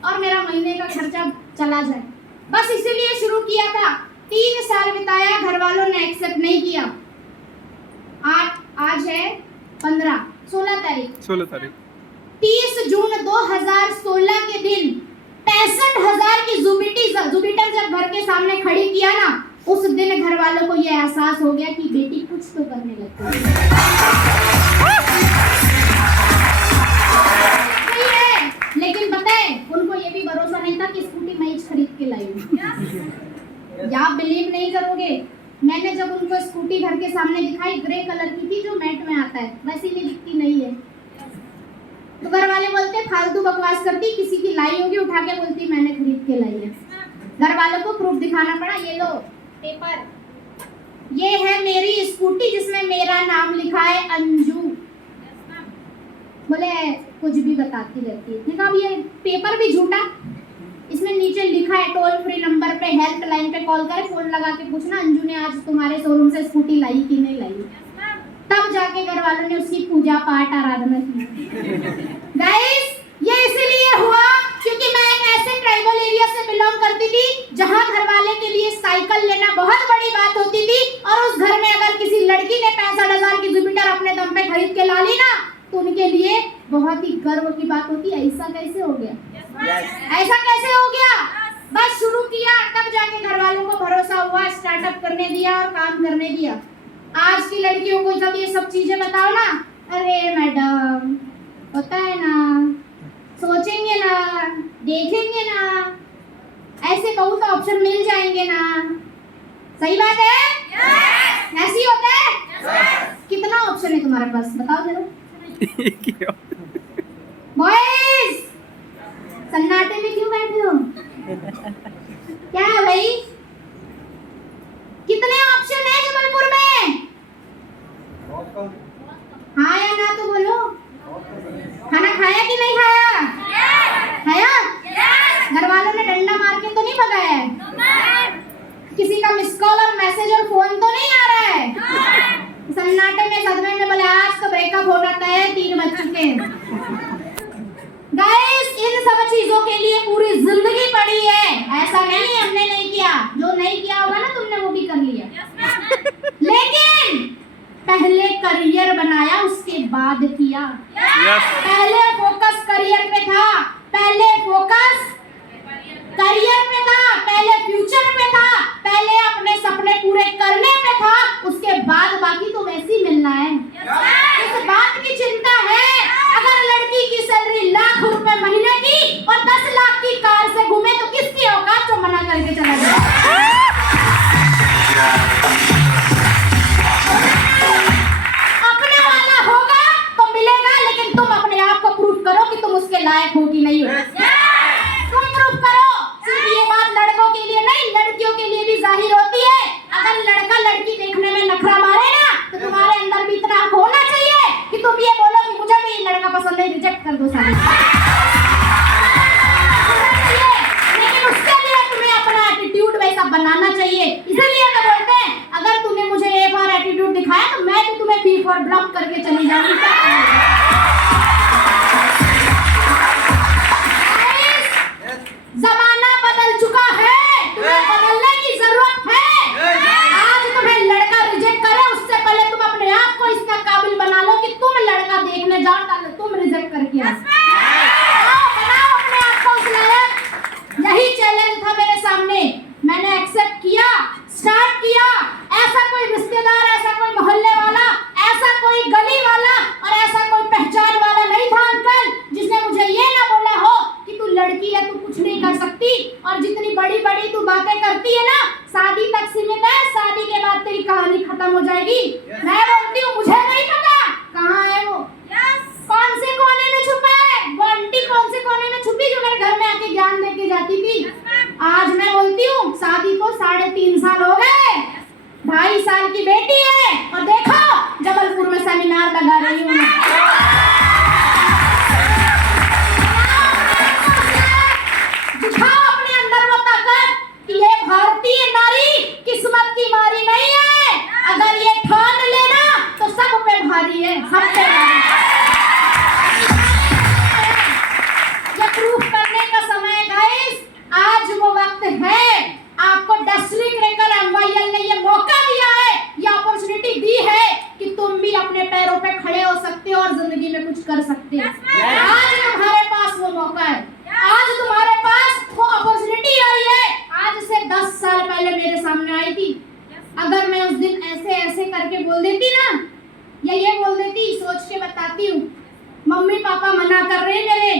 और मेरा महीने का खर्चा चला जाए, बस इसीलिए शुरू किया था। 3 साल बिताया, घर वालों ने एक्सेप्ट नहीं किया। आज है 16 तारीख 30 जून 2016 के दिन 65,000 की जुपिटर जब घर के सामने खड़ी किया ना, उस दिन घर वालों को यह एहसास हो गया कि बेटी कुछ तो करने लगती है। लेकिन पता है, उनको ये भी भरोसा नहीं था कि स्कूटी मैं ही खरीद के लाई हूँ। आप बिलीव नहीं करोगे, मैंने जब उनको स्कूटी घर के सामने दिखाई, ग्रे कलर की थी जो मैट में आता है, वैसी नहीं दिखती नहीं है। तो घर वाले बोलते फालतू बकवास करती, किसी की लाई होगी, उठा के बोलती मैंने खरीद के लाई है। घर वालों को प्रूफ दिखाना पड़ा, ये लो पेपर, ये है मेरी स्कूटी जिसमें मेरा नाम लिखा है अंजू। बोले कुछ भी बताती रहती है। देखा, अब ये पेपर भी झूठा, इसमें नीचे लिखा है टोल फ्री नंबर पे, हेल्पलाइन पे कॉल कर फोन लगा के पूछना अंजू ने आज तुम्हारे शोरूम से स्कूटी लाई कि नहीं लाई। तब जाके घर वालों ने उसकी पूजा पाठ आराधना की। गाइस, ये इसलिए हुआ क्योंकि मैं एक ऐसे ट्राइबल एरिया से बिलोंग करती थी जहां घर वाले के लिए साइकिल लेना बहुत बड़ी बात होती थी, और उस घर में अगर किसी लड़की ने 65,000 की जुपिटर अपने दम पे खरीद के ला ली ना, तो उनके लिए बहुत ही गर्व की बात होती। ऐसा कैसे हो गया? ऐसा कैसे हो गया? बस शुरू किया, तब जाके घर वालों को भरोसा हुआ, स्टार्टअप करने दिया और काम करने दिया। आज की लड़कियों को जब ये सब चीजें बताओ ना, अरे मैडम होता है ना, सोचेंगे ना, देखेंगे ना, ऐसे बहुत ऑप्शन मिल जाएंगे ना। सही बात है? yes! ऐसी होता है? yes! कितना ऑप्शन है तुम्हारे पास बताओ जरा। बॉयज, सन्नाटे में क्यों बैठे हो? क्या है भाई, कितने ऑप्शन है जबलपुर में? हाँ या ना तो बोलो। खाना खाया कि नहीं खाया? खाया? घर वालों ने डंडा मार के तो नहीं भगाया है? किसी का मिस कॉल और मैसेज और फोन तो नहीं आ रहा है? सन्नाटे में सदमे में बोले आज तो ब्रेकअप होना तय है, 3 बज चुके हैं। गाइस, इन सब चीजों के लिए पूरी जिंदगी पड़ी है, ऐसा नहीं है हमने नहीं किया। जो नहीं किया होगा ना तुमने वो भी कर लिया। लेकिन पहले करियर बनाया, उसके बाद किया। पहले फोकस करियर पे था, पहले फोकस करियर पे था, पहले फ्यूचर पे था, पहले अपने सपने पूरे करने पे था, उसके बाद बाकी तो वैसे ही मिलना है। इस बात की चिंता है, अगर लड़की की सैलरी लाख रुपए महीने की और 10 लाख की कार से घूमे तो किसकी औकात जो मना करके चला जाए। अपने वाला होगा तो मिलेगा, लेकिन तुम अपने आप को प्रूफ करो कि तुम उसके लायक हो कि नहीं हो। तुम प्रूफ करो। सिर्फ ये बात लड़कों के लिए नहीं, लड़कियों के लिए भी जाहिर होती है। अगर लड़का लड़की देखने में नखरा मारे ना, तो तुम्हारे अंदर भी इतना होना चाहिए कि तुम ये बोलो कि मुझे भी ये लड़का पसंद है, रिजेक्ट कर दो साले। लेकिन उसके लिए तुम्हें अपना एटीट्यूड वैसा बनाना चाहिए। इसलिए तो बोलते हैं, अगर तूने मुझे ए फॉर एटीट्यूड दिखाया तो मैं भी तुम्हें बी फॉर ब्लॉक करके चली जाऊंगी। जमाना बदल चुका है, तुम्हें बदलने की जरूरत है। आज तुम्हें लड़का रिजेक्ट करे उससे पहले तुम अपने आप को इसका काबिल बना लो कि तुम लड़का देखने जाओ, ताकि तुम रिजेक्ट करके बनाओ अपने आप को उस लायक। यही चैलेंज था मेरे सामने, मैंने एक्सेप्ट किया, स्टार्ट किया। ऐसा कोई रिश्तेदार, ऐसा कोई मोहल्ले वाला, ऐसा कोई गली वाला और ऐसा कोई पहचान वाला नहीं था अंकल जिसने मुझे ये ना बोला हो कि तू लड़की है, तू कुछ नहीं कर सकती, और जितनी बड़ी बड़ी तू बातें करती है ना, शादी तक सीमित है, शादी के बाद तेरी कहानी खत्म हो जाएगी। मैं बोलती हूँ मुझे नहीं पता कहाँ है वो, कौन से कोने में छुपा है वो आंटी, कौन से कोने में छुपी जो मेरे घर में आके ज्ञान दे के जाती थी। आज मैं बोलती हूँ शादी को 3.5 साल हो गए, 2.5 साल की बेटी है, और देखो जबलपुर में सेमिनार लगा रही हूँ। दिखाओ अपने अंदर वो ताकत कि ये भारतीय नारी किस्मत की मारी नहीं है। अगर ये ठान लेना तो सब पे भारी है, सब पे भारी। ये प्रूफ करने का समय है गाइस, आज वो वक्त है। आपको डेस्टिनी क्रेकर MYL ने ये मौका दिया है, ये अपॉर्चुनिटी दी है कि तुम भी अपने पैरों पे खड़े हो सकते हो और जिंदगी में कुछ कर सकते हो। आज तुम्हारे पास वो मौका है, आज तुम्हारे पास वो अपॉर्चुनिटी आई है। आज से 10 साल पहले मेरे सामने आई थी। अगर मैं उस दिन ऐसे ऐसे करके बोल देती ना, या ये बोल देती, सोच के बताती हूँ, मम्मी पापा मना कर रहे हैं,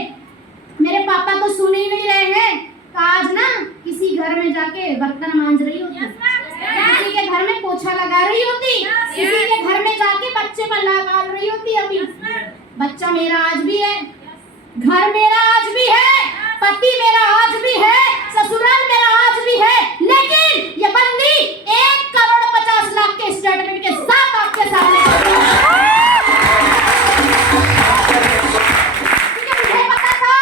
मेरे पापा तो सुन ही नहीं रहे हैं, तो आज ना किसी घर में जाके बर्तन मांज रही होती, किसी के घर में पोछा लगा रही होती, किसी के घर में जाके बच्चे पर लगा रही होती। अभी बच्चा मेरा आज भी है, घर मेरा आज भी है, पति मेरा आज भी है, ससुराल मेरा आज भी है, लेकिन ये बंदी 1,50,00,000 के स्टेटमेंट के साथ आपके सामने मुझे पता था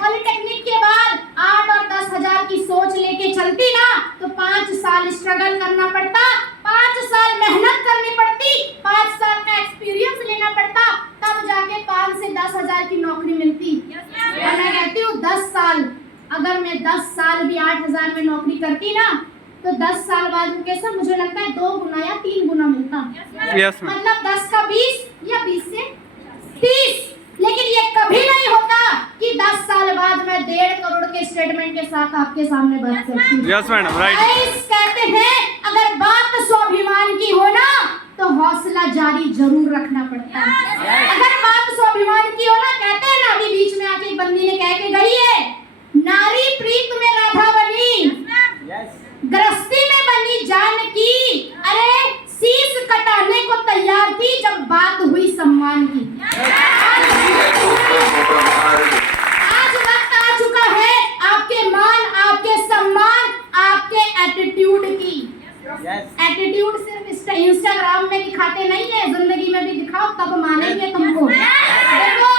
पॉलिटेक्निक के बाद 8 और 10,000 की सोच लेके चलती ना तो 5 साल स्ट्रगल करना पड़ता, 5 साल मेहनत करनी पड़ती, 5 साल का एक्सपीरियंस लेना पड़ता, तब जाके 5 से 10,000 की नौकरी मिलती। और मैं कहती हूँ 10 साल, अगर मैं 10 साल भी 8,000 में नौकरी करती ना तो 10 साल बाद कैसा मुझे लगता है 2 गुना या 3 गुना मिलता। मतलब 10 का 20 या 20 से 30। लेकिन ये कभी नहीं होता कि 10 साल बाद मैं 1.5 करोड़ के स्टेटमेंट के साथ आपके सामने बात करती हूँ। Yes madam, right. कहते हैं अगर बात स्वाभिमान की हो ना तो हौसला जारी जरूर रखना पड़ता है। अगर बात स्वाभिमान की हो ना, कहते हैं ना, अभी बीच में आके एक बंदी ने कह के गई है, नारी प्रीत में राधा बनी, गृहस्थी में बनी जानकी, अरे शीश कटाने को तैयार थी जब बात हुई सम्मान की। आज वक्त आ चुका है आपके मान, आपके सम्मान, आपके एटीट्यूड की। एटीट्यूड सिर्फ इंस्टाग्राम में दिखाते नहीं है, जिंदगी में भी दिखाओ तब मानेंगे तुमको। देखो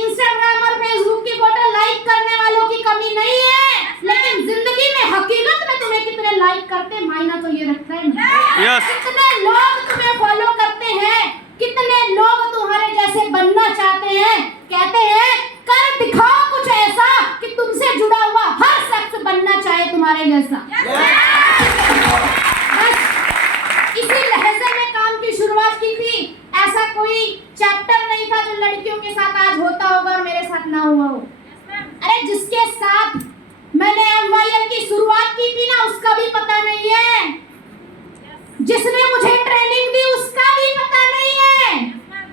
इंस्टाग्राम और फेसबुक की फोटो लाइक करने वालों की कमी नहीं है, लेकिन जिंदगी में हकीकत में तुम्हें कितने लाइक करते मायना तो ये रखता है। कितने लोग तुम्हें फॉलो करते हैं, कितने लोग तुम्हारे जैसे बनना चाहते हैं। कहते हैं कर दिखाओ कुछ ऐसा कि तुमसे जुड़ा हुआ हर शख्स बनना चाहे तुम्हारे जैसा। बस इसी लहजे में काम की शुरुआत की थी। ऐसा कोई चैप्टर नहीं था जो लड़कियों के साथ आज होता होगा और मेरे साथ ना हुआ हो। अरे जिसके साथ मैंने MYL की शुरुआत की थी ना, उसका भी पता नहीं है। जिसने मुझे ट्रेनिंग दी उसका भी पता नहीं है।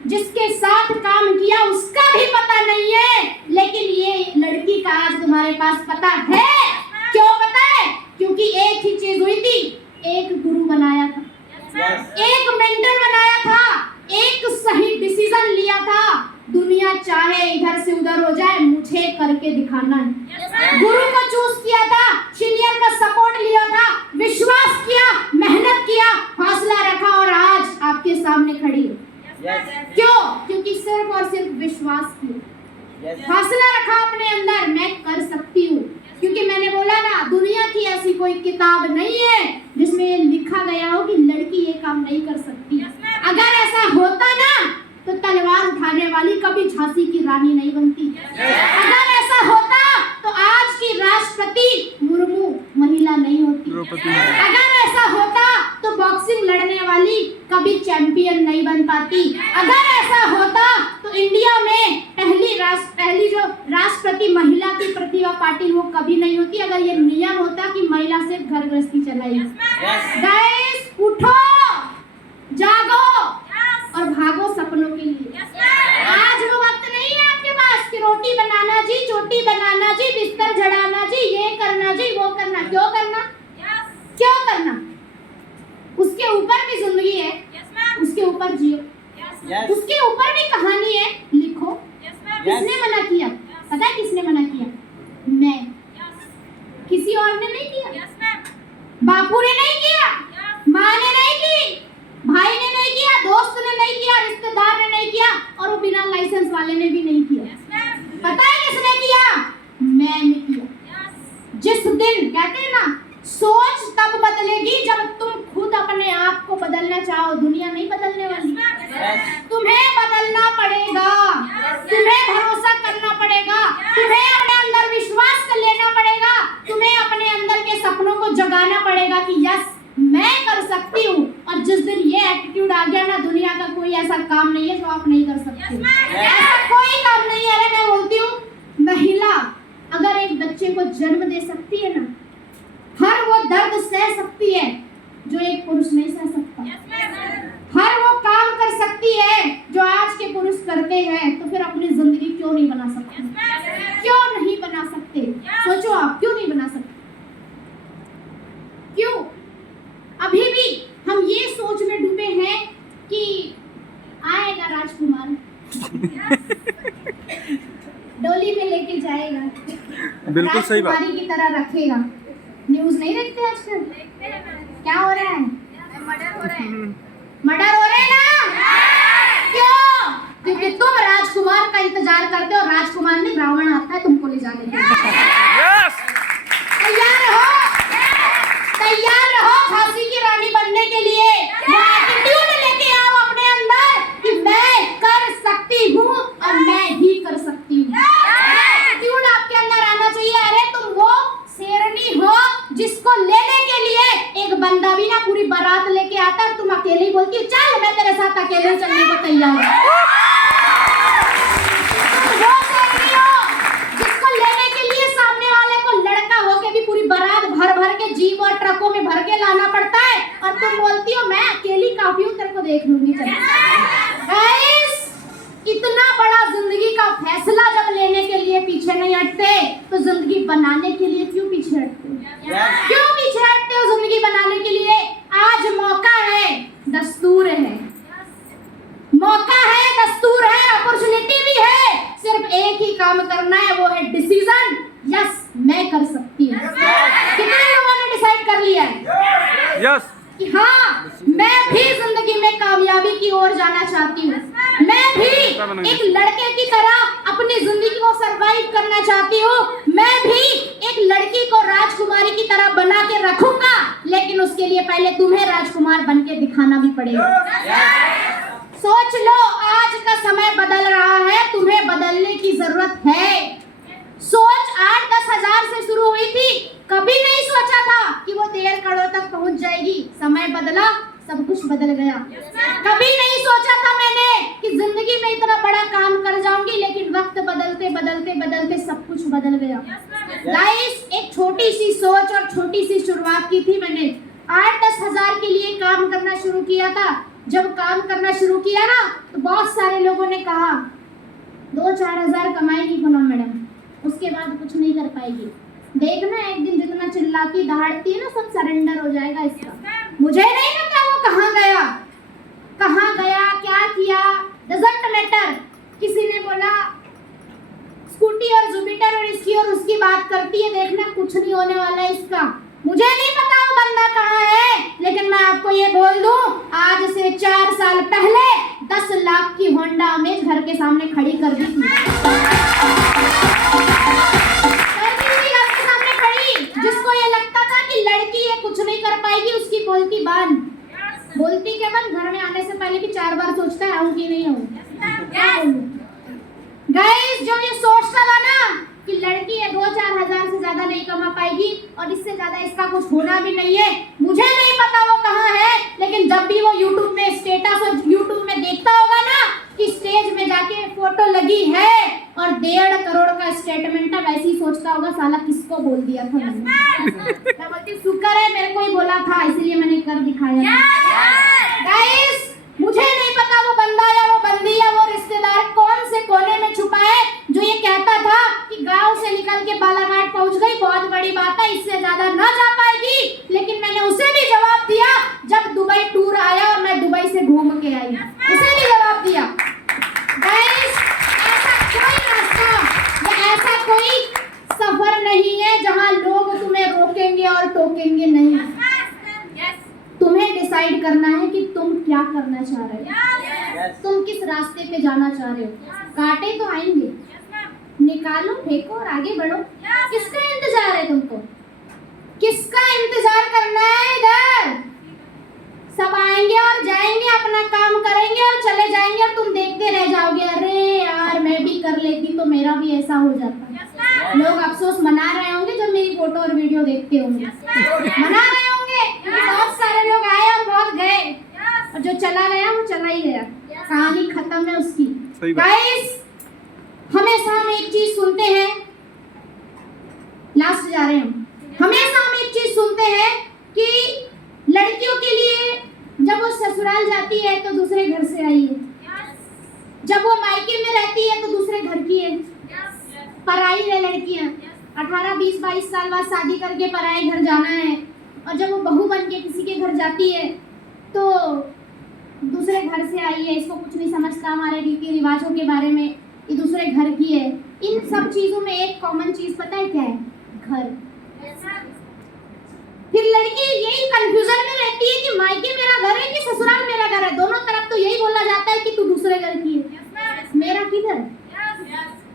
जिसके साथ काम किया उसका भी पता नहीं है। लेकिन ये लड़की का आज तुम्हारे पास पता है। क्यों पता है? क्योंकि एक ही चीज हुई थी, एक गुरु बनाया था, एक मेंटर बनाया था, एक सही डिसीजन लिया था। दुनिया चाहे इधर से उधर हो जाए, मुझे करके दिखाना है। गुरु को चूज किया था, सीनियर का सपोर्ट लिया था, विश्वास किया, मेहनत किया, हौसला रखा और आज आपके सामने खड़ी है। क्यों? क्योंकि सिर्फ और सिर्फ विश्वास किया, हौसला रखा अपने अंदर, मैं कर सकती हूँ। क्योंकि मैंने बोला ना, दुनिया की ऐसी कोई किताब नहीं है जिसमें ये लिखा गया हो कि लड़की ये काम नहीं कर सकती। अगर ऐसा होता ना तो तलवार उठाने वाली कभी झांसी की रानी नहीं बनती। अगर ऐसा होता तो आज की राष्ट्रपति मुर्मू महिला नहीं होती। अगर ऐसा होता तो बॉक्सिंग लड़ने वाली कभी चैंपियन नहीं बन पाती। अगर ऐसा होता तो इंडिया में पहली जो राष्ट्रपति महिला की प्रतिभा पाटिल वो कभी नहीं होती। अगर ये नियम होता कि महिला से घर गृहस्थी चलाएगी। गाइस उठो, जागो और भागो सपनों के लिए। आज वो वक्त नहीं है आपके पास कि रोटी बनाना जी, चोटी बनाना जी, बिस्तर झड़ाना जी, ये करना जी, वो करना। क्यों करना? क्यों करना? उसके ऊपर भी जिंदगी है, उसके ऊपर जियो, उसके ऊपर भी कहानी है, लिखो। किसने मना किया? पता है किसने मना किया? मैं। किसी और ने नहीं किया। बापू ने नहीं किया, माँ ने नहीं की, भाई ने नहीं किया, दोस्त ने नहीं किया, रिश्तेदार ने नहीं किया और वो बिना लाइसेंस वाले ने भी नहीं किया। पता है किसने किया? मैंने किया। जिस दिन कहते हैं ना, सोच तब बदलेगी जब तुम खुद अपने आप को बदलना चाहो। दुनिया नहीं बदलने वाली, तुम्हें बदलना पड़ेगा, तुम्हें भरोसा करना पड़ेगा, तुम्हें अपने अंदर विश्वास कर लेना पड़ेगा, तुम्हें अपने अंदर के सपनों को जगाना पड़ेगा कि यस मैं कर सकती हूँ। और जिस दिन ये एटीट्यूड आ गया ना, दुनिया का कोई ऐसा काम नहीं है जो आप नहीं कर सकते। ऐसा कोई काम नहीं है। अरे मैं बोलती हूँ, महिला अगर एक बच्चे को जन्म दे सकती है ना, हर वो दर्द सह सकती है जो एक पुरुष नहीं सह सकता। हर वो काम कर सकती है जो आज के पुरुष करते हैं। तो फिर अपनी जिंदगी क्यों नहीं बना सकते? क्यों नहीं बना सकते? सोचो आप, क्यों नहीं बना सकते? क्यों? अभी भी हम ये सोच में डूबे हैं कि आएगा राजकुमार, डोली में लेके जाएगा, बिल्कुल सही बात, राजकुमारी की तरह रखेगा। न्यूज़ नहीं देखते आजकल? क्या हो रहा है? मर्डर हो रहे हैं ना? क्यों? क्योंकि तुम राजकुमार का इंतजार करते हो। राजकुमार नहीं, रावण आता है तुमको ले जाने के लिए। तैयार रहो, तैयार रहो झांसी की रानी बनने के लिए। वो एटीट्यूड लेके आओ अपने अंदर कि मैं कर सकती हूँ और मैं ही कर सकती हूँ। एटीट्यूड आपके अंदर आना चाहिए। अरे तुम वो शेरनी हो जिसको लेने के लिए एक बंदा भी ना पूरी बारात लेके आता है, तुम अकेले ही बोलती हो चल मैं तेरे साथ अकेले चलने को तैयार हूँ। वो शेरनी हो जिसको लेने के लिए सामने वाले को लड़का होके भी पूरी बारात भर भर के जीप और ट्रकों में भर के लाना पड़ता है और तुम बोलती हो मैं अकेली काफी हूँ, तेरे को देख लूंगी। गाइस, इतना बड़ा जिंदगी का फैसला जब लेने के लिए पीछे नहीं हटते तो जिंदगी बनाने के लिए क्यों पीछे हटते हो? क्यों पीछे हटते हो जिंदगी बनाने के लिए? आज मौका है, दस्तूर है, मौका है, दस्तूर है, अपॉर्चुनिटी भी है। सिर्फ एक ही काम करना है, वो है डिसीजन। यस मैं कर सकती हूँ। कितने लोगों ने डिसाइड कर लिया है? यस कि हाँ मैं भी जिंदगी में कामयाबी की ओर जाना चाहती हूँ। मैं भी एक लड़के की तरह अपनी जिंदगी को सरवाइव करना चाहती हूँ। मैं भी एक लड़की को राजकुमारी की तरह बना के रखूंगा, लेकिन उसके लिए पहले तुम्हें राजकुमार बन के दिखाना भी पड़ेगा। सोच लो, आज का समय बदल रहा है, तुम्हें बदलने की जरूरत है। सोच 8-10 हजार से शुरू हुई थी, कभी नहीं सोचा था कि वो 1.5 करोड़ तक पहुंच जाएगी। समय बदला, सब कुछ बदल गया। कभी नहीं सोचा था मैंने कि जिंदगी में इतना बड़ा काम कर जाऊंगी, लेकिन वक्त बदलते बदलते बदलते सब कुछ बदल गया। गाइस, एक छोटी सी सोच और छोटी सी शुरुआत की थी मैंने। 8-10 हजार के लिए काम करना शुरू किया था। जब काम करना शुरू किया ना, तो बहुत सारे लोगों ने कहा 2-4 हजार कमाएगी पूनम मैडम, उसके बाद कुछ नहीं कर पाएगी। देखना एक दिन जितना चिल्लाती दहाड़ती है ना, सब सरेंडर हो जाएगा इसका। मुझे नहीं पता वो कहाँ गया, क्या किया, डजंट मैटर। किसी ने बोला स्कूटी और जुपिटर और इसकी और उसकी बात करती है, देखना कुछ नहीं होने वाला है इसका। मुझे नहीं पता वो बंदा कहाँ है, लेकिन मैं आपको ये बोल दूं, आज से 4 साल पहले 10 लाख की होंडा अमेज घर के सामने खड़ी कर दी थी। जिसको ये लगता था कि लड़की ये कुछ नहीं कर पाएगी, उसकी बोलती के बाद घर में आने से पहले भी 4 बार सोचता है आऊं कि नहीं आऊं। गाइस, जो ये सोचता था ना कि लड़की ये 2-4 हजार से ज्यादा नहीं कमा पाएगी और इससे ज्यादा इसका कुछ होना भी नहीं है, मुझे नहीं पता वो कहाँ है, लेकिन जब भी वो YouTube में स्टेटस और YouTube में देखता होगा ना कि स्टेज में जाके फोटो लगी है और 1.5 करोड़ का स्टेटमेंट है, वैसे ही सोचता होगा साला किसको बोल दिया था मैंने। मैं बोलती शुक्र है मेरे को ही बोला था, इसलिए मैंने कर दिखाया। गाइस, मुझे नहीं पता वो बंदा या वो बंदी या वो रिश्तेदार कौन से कोने में छुपा है जो ये कहता था कि गांव से निकल के बालाघाट पहुंच गई, बहुत बड़ी बात है, इससे ज्यादा ना जा पाएगी। लेकिन मैंने उसे भी जवाब दिया जब दुबई टूर आया और मैं दुबई से घूम के आई, उसे भी जवाब दिया। गाइस, ऐसा कोई रास्ता या ऐसा कोई सफर नहीं है जहां लोग तुम्हें रोकेंगे और टोकेंगे नहीं। तुम्हें डिसाइड करना है कि तुम क्या करना चाह रहे हो, तुम किस रास्ते पे जाना चाह रहे हो। कांटे तो आएंगे, निकालो, फेंको और आगे बढ़ो। किसका इंतजार है तुमको, किसका इंतजार करना है? इधर सब आएंगे और जाएंगे, अपना काम करेंगे और चले जाएंगे और तुम देखते रह जाओगे, अरे यार मैं भी कर लेती तो मेरा भी ऐसा हो जाता। लोग अफसोस मना रहे होंगे जब मेरी फोटो और वीडियो देखते होंगे, मना रहे होंगे क्योंकि बहुत सारे लोग आए और बहुत गए, और जो चला गया वो चला ही गया, कहानी खत्म है उसकी। गाइस, हमेशा हम एक चीज सुनते हैं, लास्ट जा रहे हैं, हमेशा हम एक चीज सुनते हैं कि लड़कियों के लिए जब वो ससुराल जाती है तो दूसरे घर से आई है, जब वो मायके में रहती है तो दूसरे घर की है, पराई है लड़कियां। 18, 20, 22 साल बाद शादी करके पराए घर जाना है, और जब वो बहू बन के किसी के घर जाती है तो दूसरे घर से आई है, इसको कुछ नहीं समझता हमारे रीति रिवाजों के बारे में, ये दूसरे घर की है। इन सब चीजों में एक कॉमन चीज पता है क्या है? घर। फिर लड़की यही कंफ्यूजन में रहती है कि मायके मेरा घर है कि ससुराल मेरा घर है। दोनों तरफ तो यही बोला जाता है कि तू दूसरे घर की है, मेरा किधर?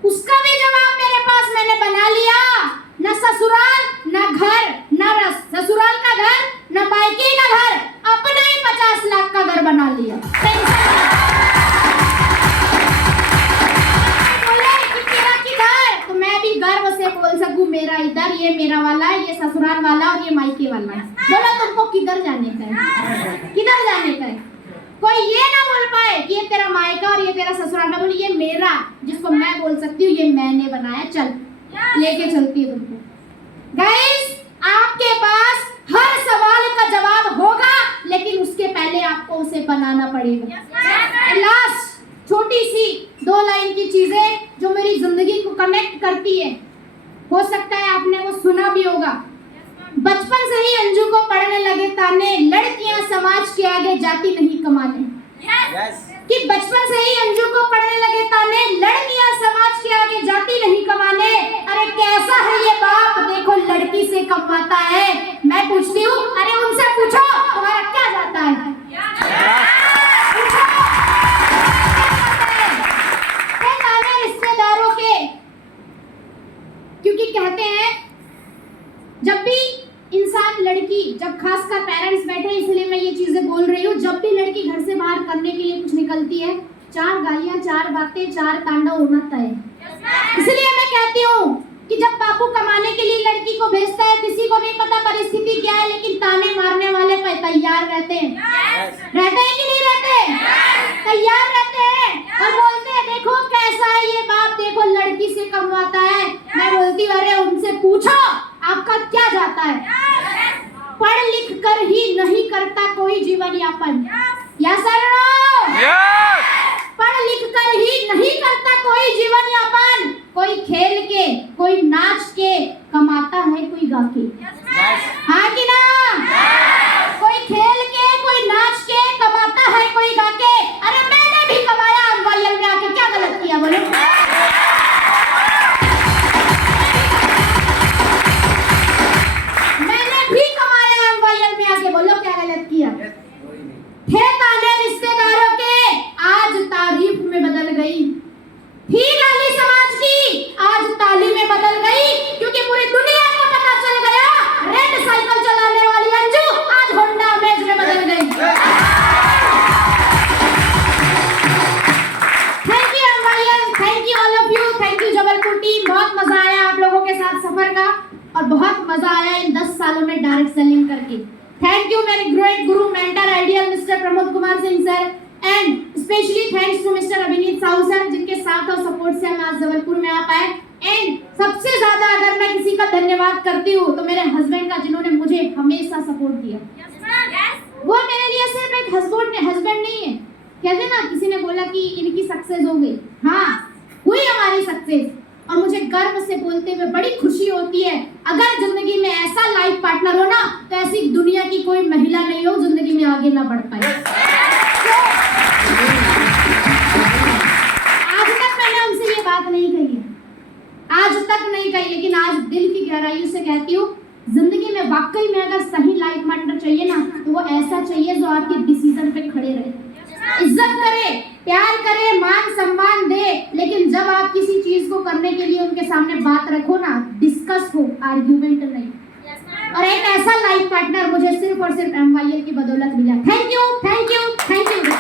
उसका भी जवाब मेरे पास मैंने बना लिया। न ससुराल, न घर, न ससुराल का घर, न मायके का घर, अपना ही 50 लाख का घर बना लिया। बोले कि तेरा किधर, तो मैं भी गर्व से बोल सकूं मेरा इधर, ये मेरा वाला है, ये ससुराल वाला और ये मायके वाला है। बोलो तुमको किधर जाने का है, किधर जाने का है? कोई ये ना बोल पाए कि ये तेरा मायका और ये तेरा ससुराल, ना बोले ये मेरा, जिसको मैं बोल सकती हूँ ये मैंने बनाया, चल लेके चलती है तुमको। गाइस, आपके पास हर सवाल का जवाब होगा, लेकिन उसके पहले आपको उसे बनाना पड़ेगा। लास्ट छोटी सी 2 लाइन की चीजें जो मेरी जिंदगी को कनेक्ट करती है, हो सकता है आपने वो सुना भी होगा। बचपन से ही अंजू को पढ़ने लगे ताने, लड़कियां समाज के आगे जाती नहीं कमाने। कि बचपन से ही अंजू को पढ़ने लगे ताने, लड़कियां समाज के आगे जाती नहीं कमाने। अरे कैसा है ये बाप, देखो लड़की से कमाता है। मैं पूछती हूँ, अरे उनसे पूछो तुम्हारा क्या जाता है? रिश्तेदारों के, क्योंकि कहते हैं जब भी इंसान लड़की, जब खासकर पेरेंट्स बैठे, इसलिए मैं ये चीजें बोल रही हूँ, जब भी लड़की घर से बाहर करने के लिए कुछ निकलती है, 4 गालियां, 4 बातें, 4 तांडव होना तय है। इसलिए मैं कहती हूँ कि जब बापू कमाने के लिए लड़की को भेजता है, किसी को नहीं पता परिस्थिति क्या है, लेकिन ताने मारने वाले पे तैयार रहते हैं। रहते हैं कि नहीं रहते? तैयार रहते हैं और बोलते हैं देखो कैसा है ये बाप, देखो लड़की से कमवाता है। मैं बोलती हूँ अरे उनसे पूछ नहीं करता कोई जीवन यापन। यस और नो? पढ़ लिख कर ही नहीं करता कोई जीवन यापन। कोई खेल के, कोई नाच के, कमाता है कोई गा के। हाँ कि ना? कोई खेल के, कोई नाच के, कमाता है कोई गा के। अरे मैंने भी कमाया अम्बायल में आके, क्या गलत किया बोलो? मैंने भी कमाया अम्बायल में आके, बोलो क्या गलत किया? थे ताने रिश्तेदारों के, आज तारीफ में बदल गई। थी लाली समाज की, आज ताली में बदल गई। क्योंकि पूरी दुनिया को पता चल गया, रेड साइकिल चलाने वाली अंजू आज होंडा अमेज में बदल गई। थैंक यू अम्बायल, thank you all of you, thank you Jabalpur team. बहुत मजा आया आप लोगों के साथ सफर का, और बहुत मजा आया इन 10 सालों में डायरेक्ट सेलिंग करके। थैंक यू मेरे great guru, mentor, ideal mister Pramod Kumar Singh sir, and specially thanks to mister Abhineet Sahu sir, जिनके साथ और सपोर्ट से हम आज जबलपुर में आ पाए। एंड सबसे ज्यादा अगर मैं किसी का धन्यवाद करती हूँ तो मेरे हस्बैंड का, जिन्होंने मुझे हमेशा सपोर्ट दिया। वो मेरे लिए सिर्फ एक हस्बैंड नहीं है। कहते ना, किसी ने बोला कि इनकी सक्सेस हो गई। हाँ, हुई हमारी सक्सेस, और मुझे गर्व से बोलते हुए बड़ी खुशी होती है। अगर जिंदगी में ऐसा लाइफ पार्टनर हो ना, तो ऐसी दुनिया की कोई महिला नहीं हो जिंदगी में आगे ना बढ़ पाए। आज तक मैंने उनसे ये बात नहीं कही है, आज तक नहीं कही, लेकिन आज दिल की गहराइयों से कहती हूँ, जिंदगी में वाकई में अगर सही लाइफ पार्टनर चाहिए ना, तो वो ऐसा चाहिए जो आपके डिसीजन पे खड़े रहे, इज्जत करे, प्यार करे, मान सम्मान दे, लेकिन जब आप किसी चीज को करने के लिए उनके सामने बात रखो ना, डिस्कस हो, आर्ग्यूमेंट नहीं। और एक ऐसा लाइफ पार्टनर मुझे सिर्फ और सिर्फ एमवाईएल की बदौलत मिला। Thank you, thank you, thank you.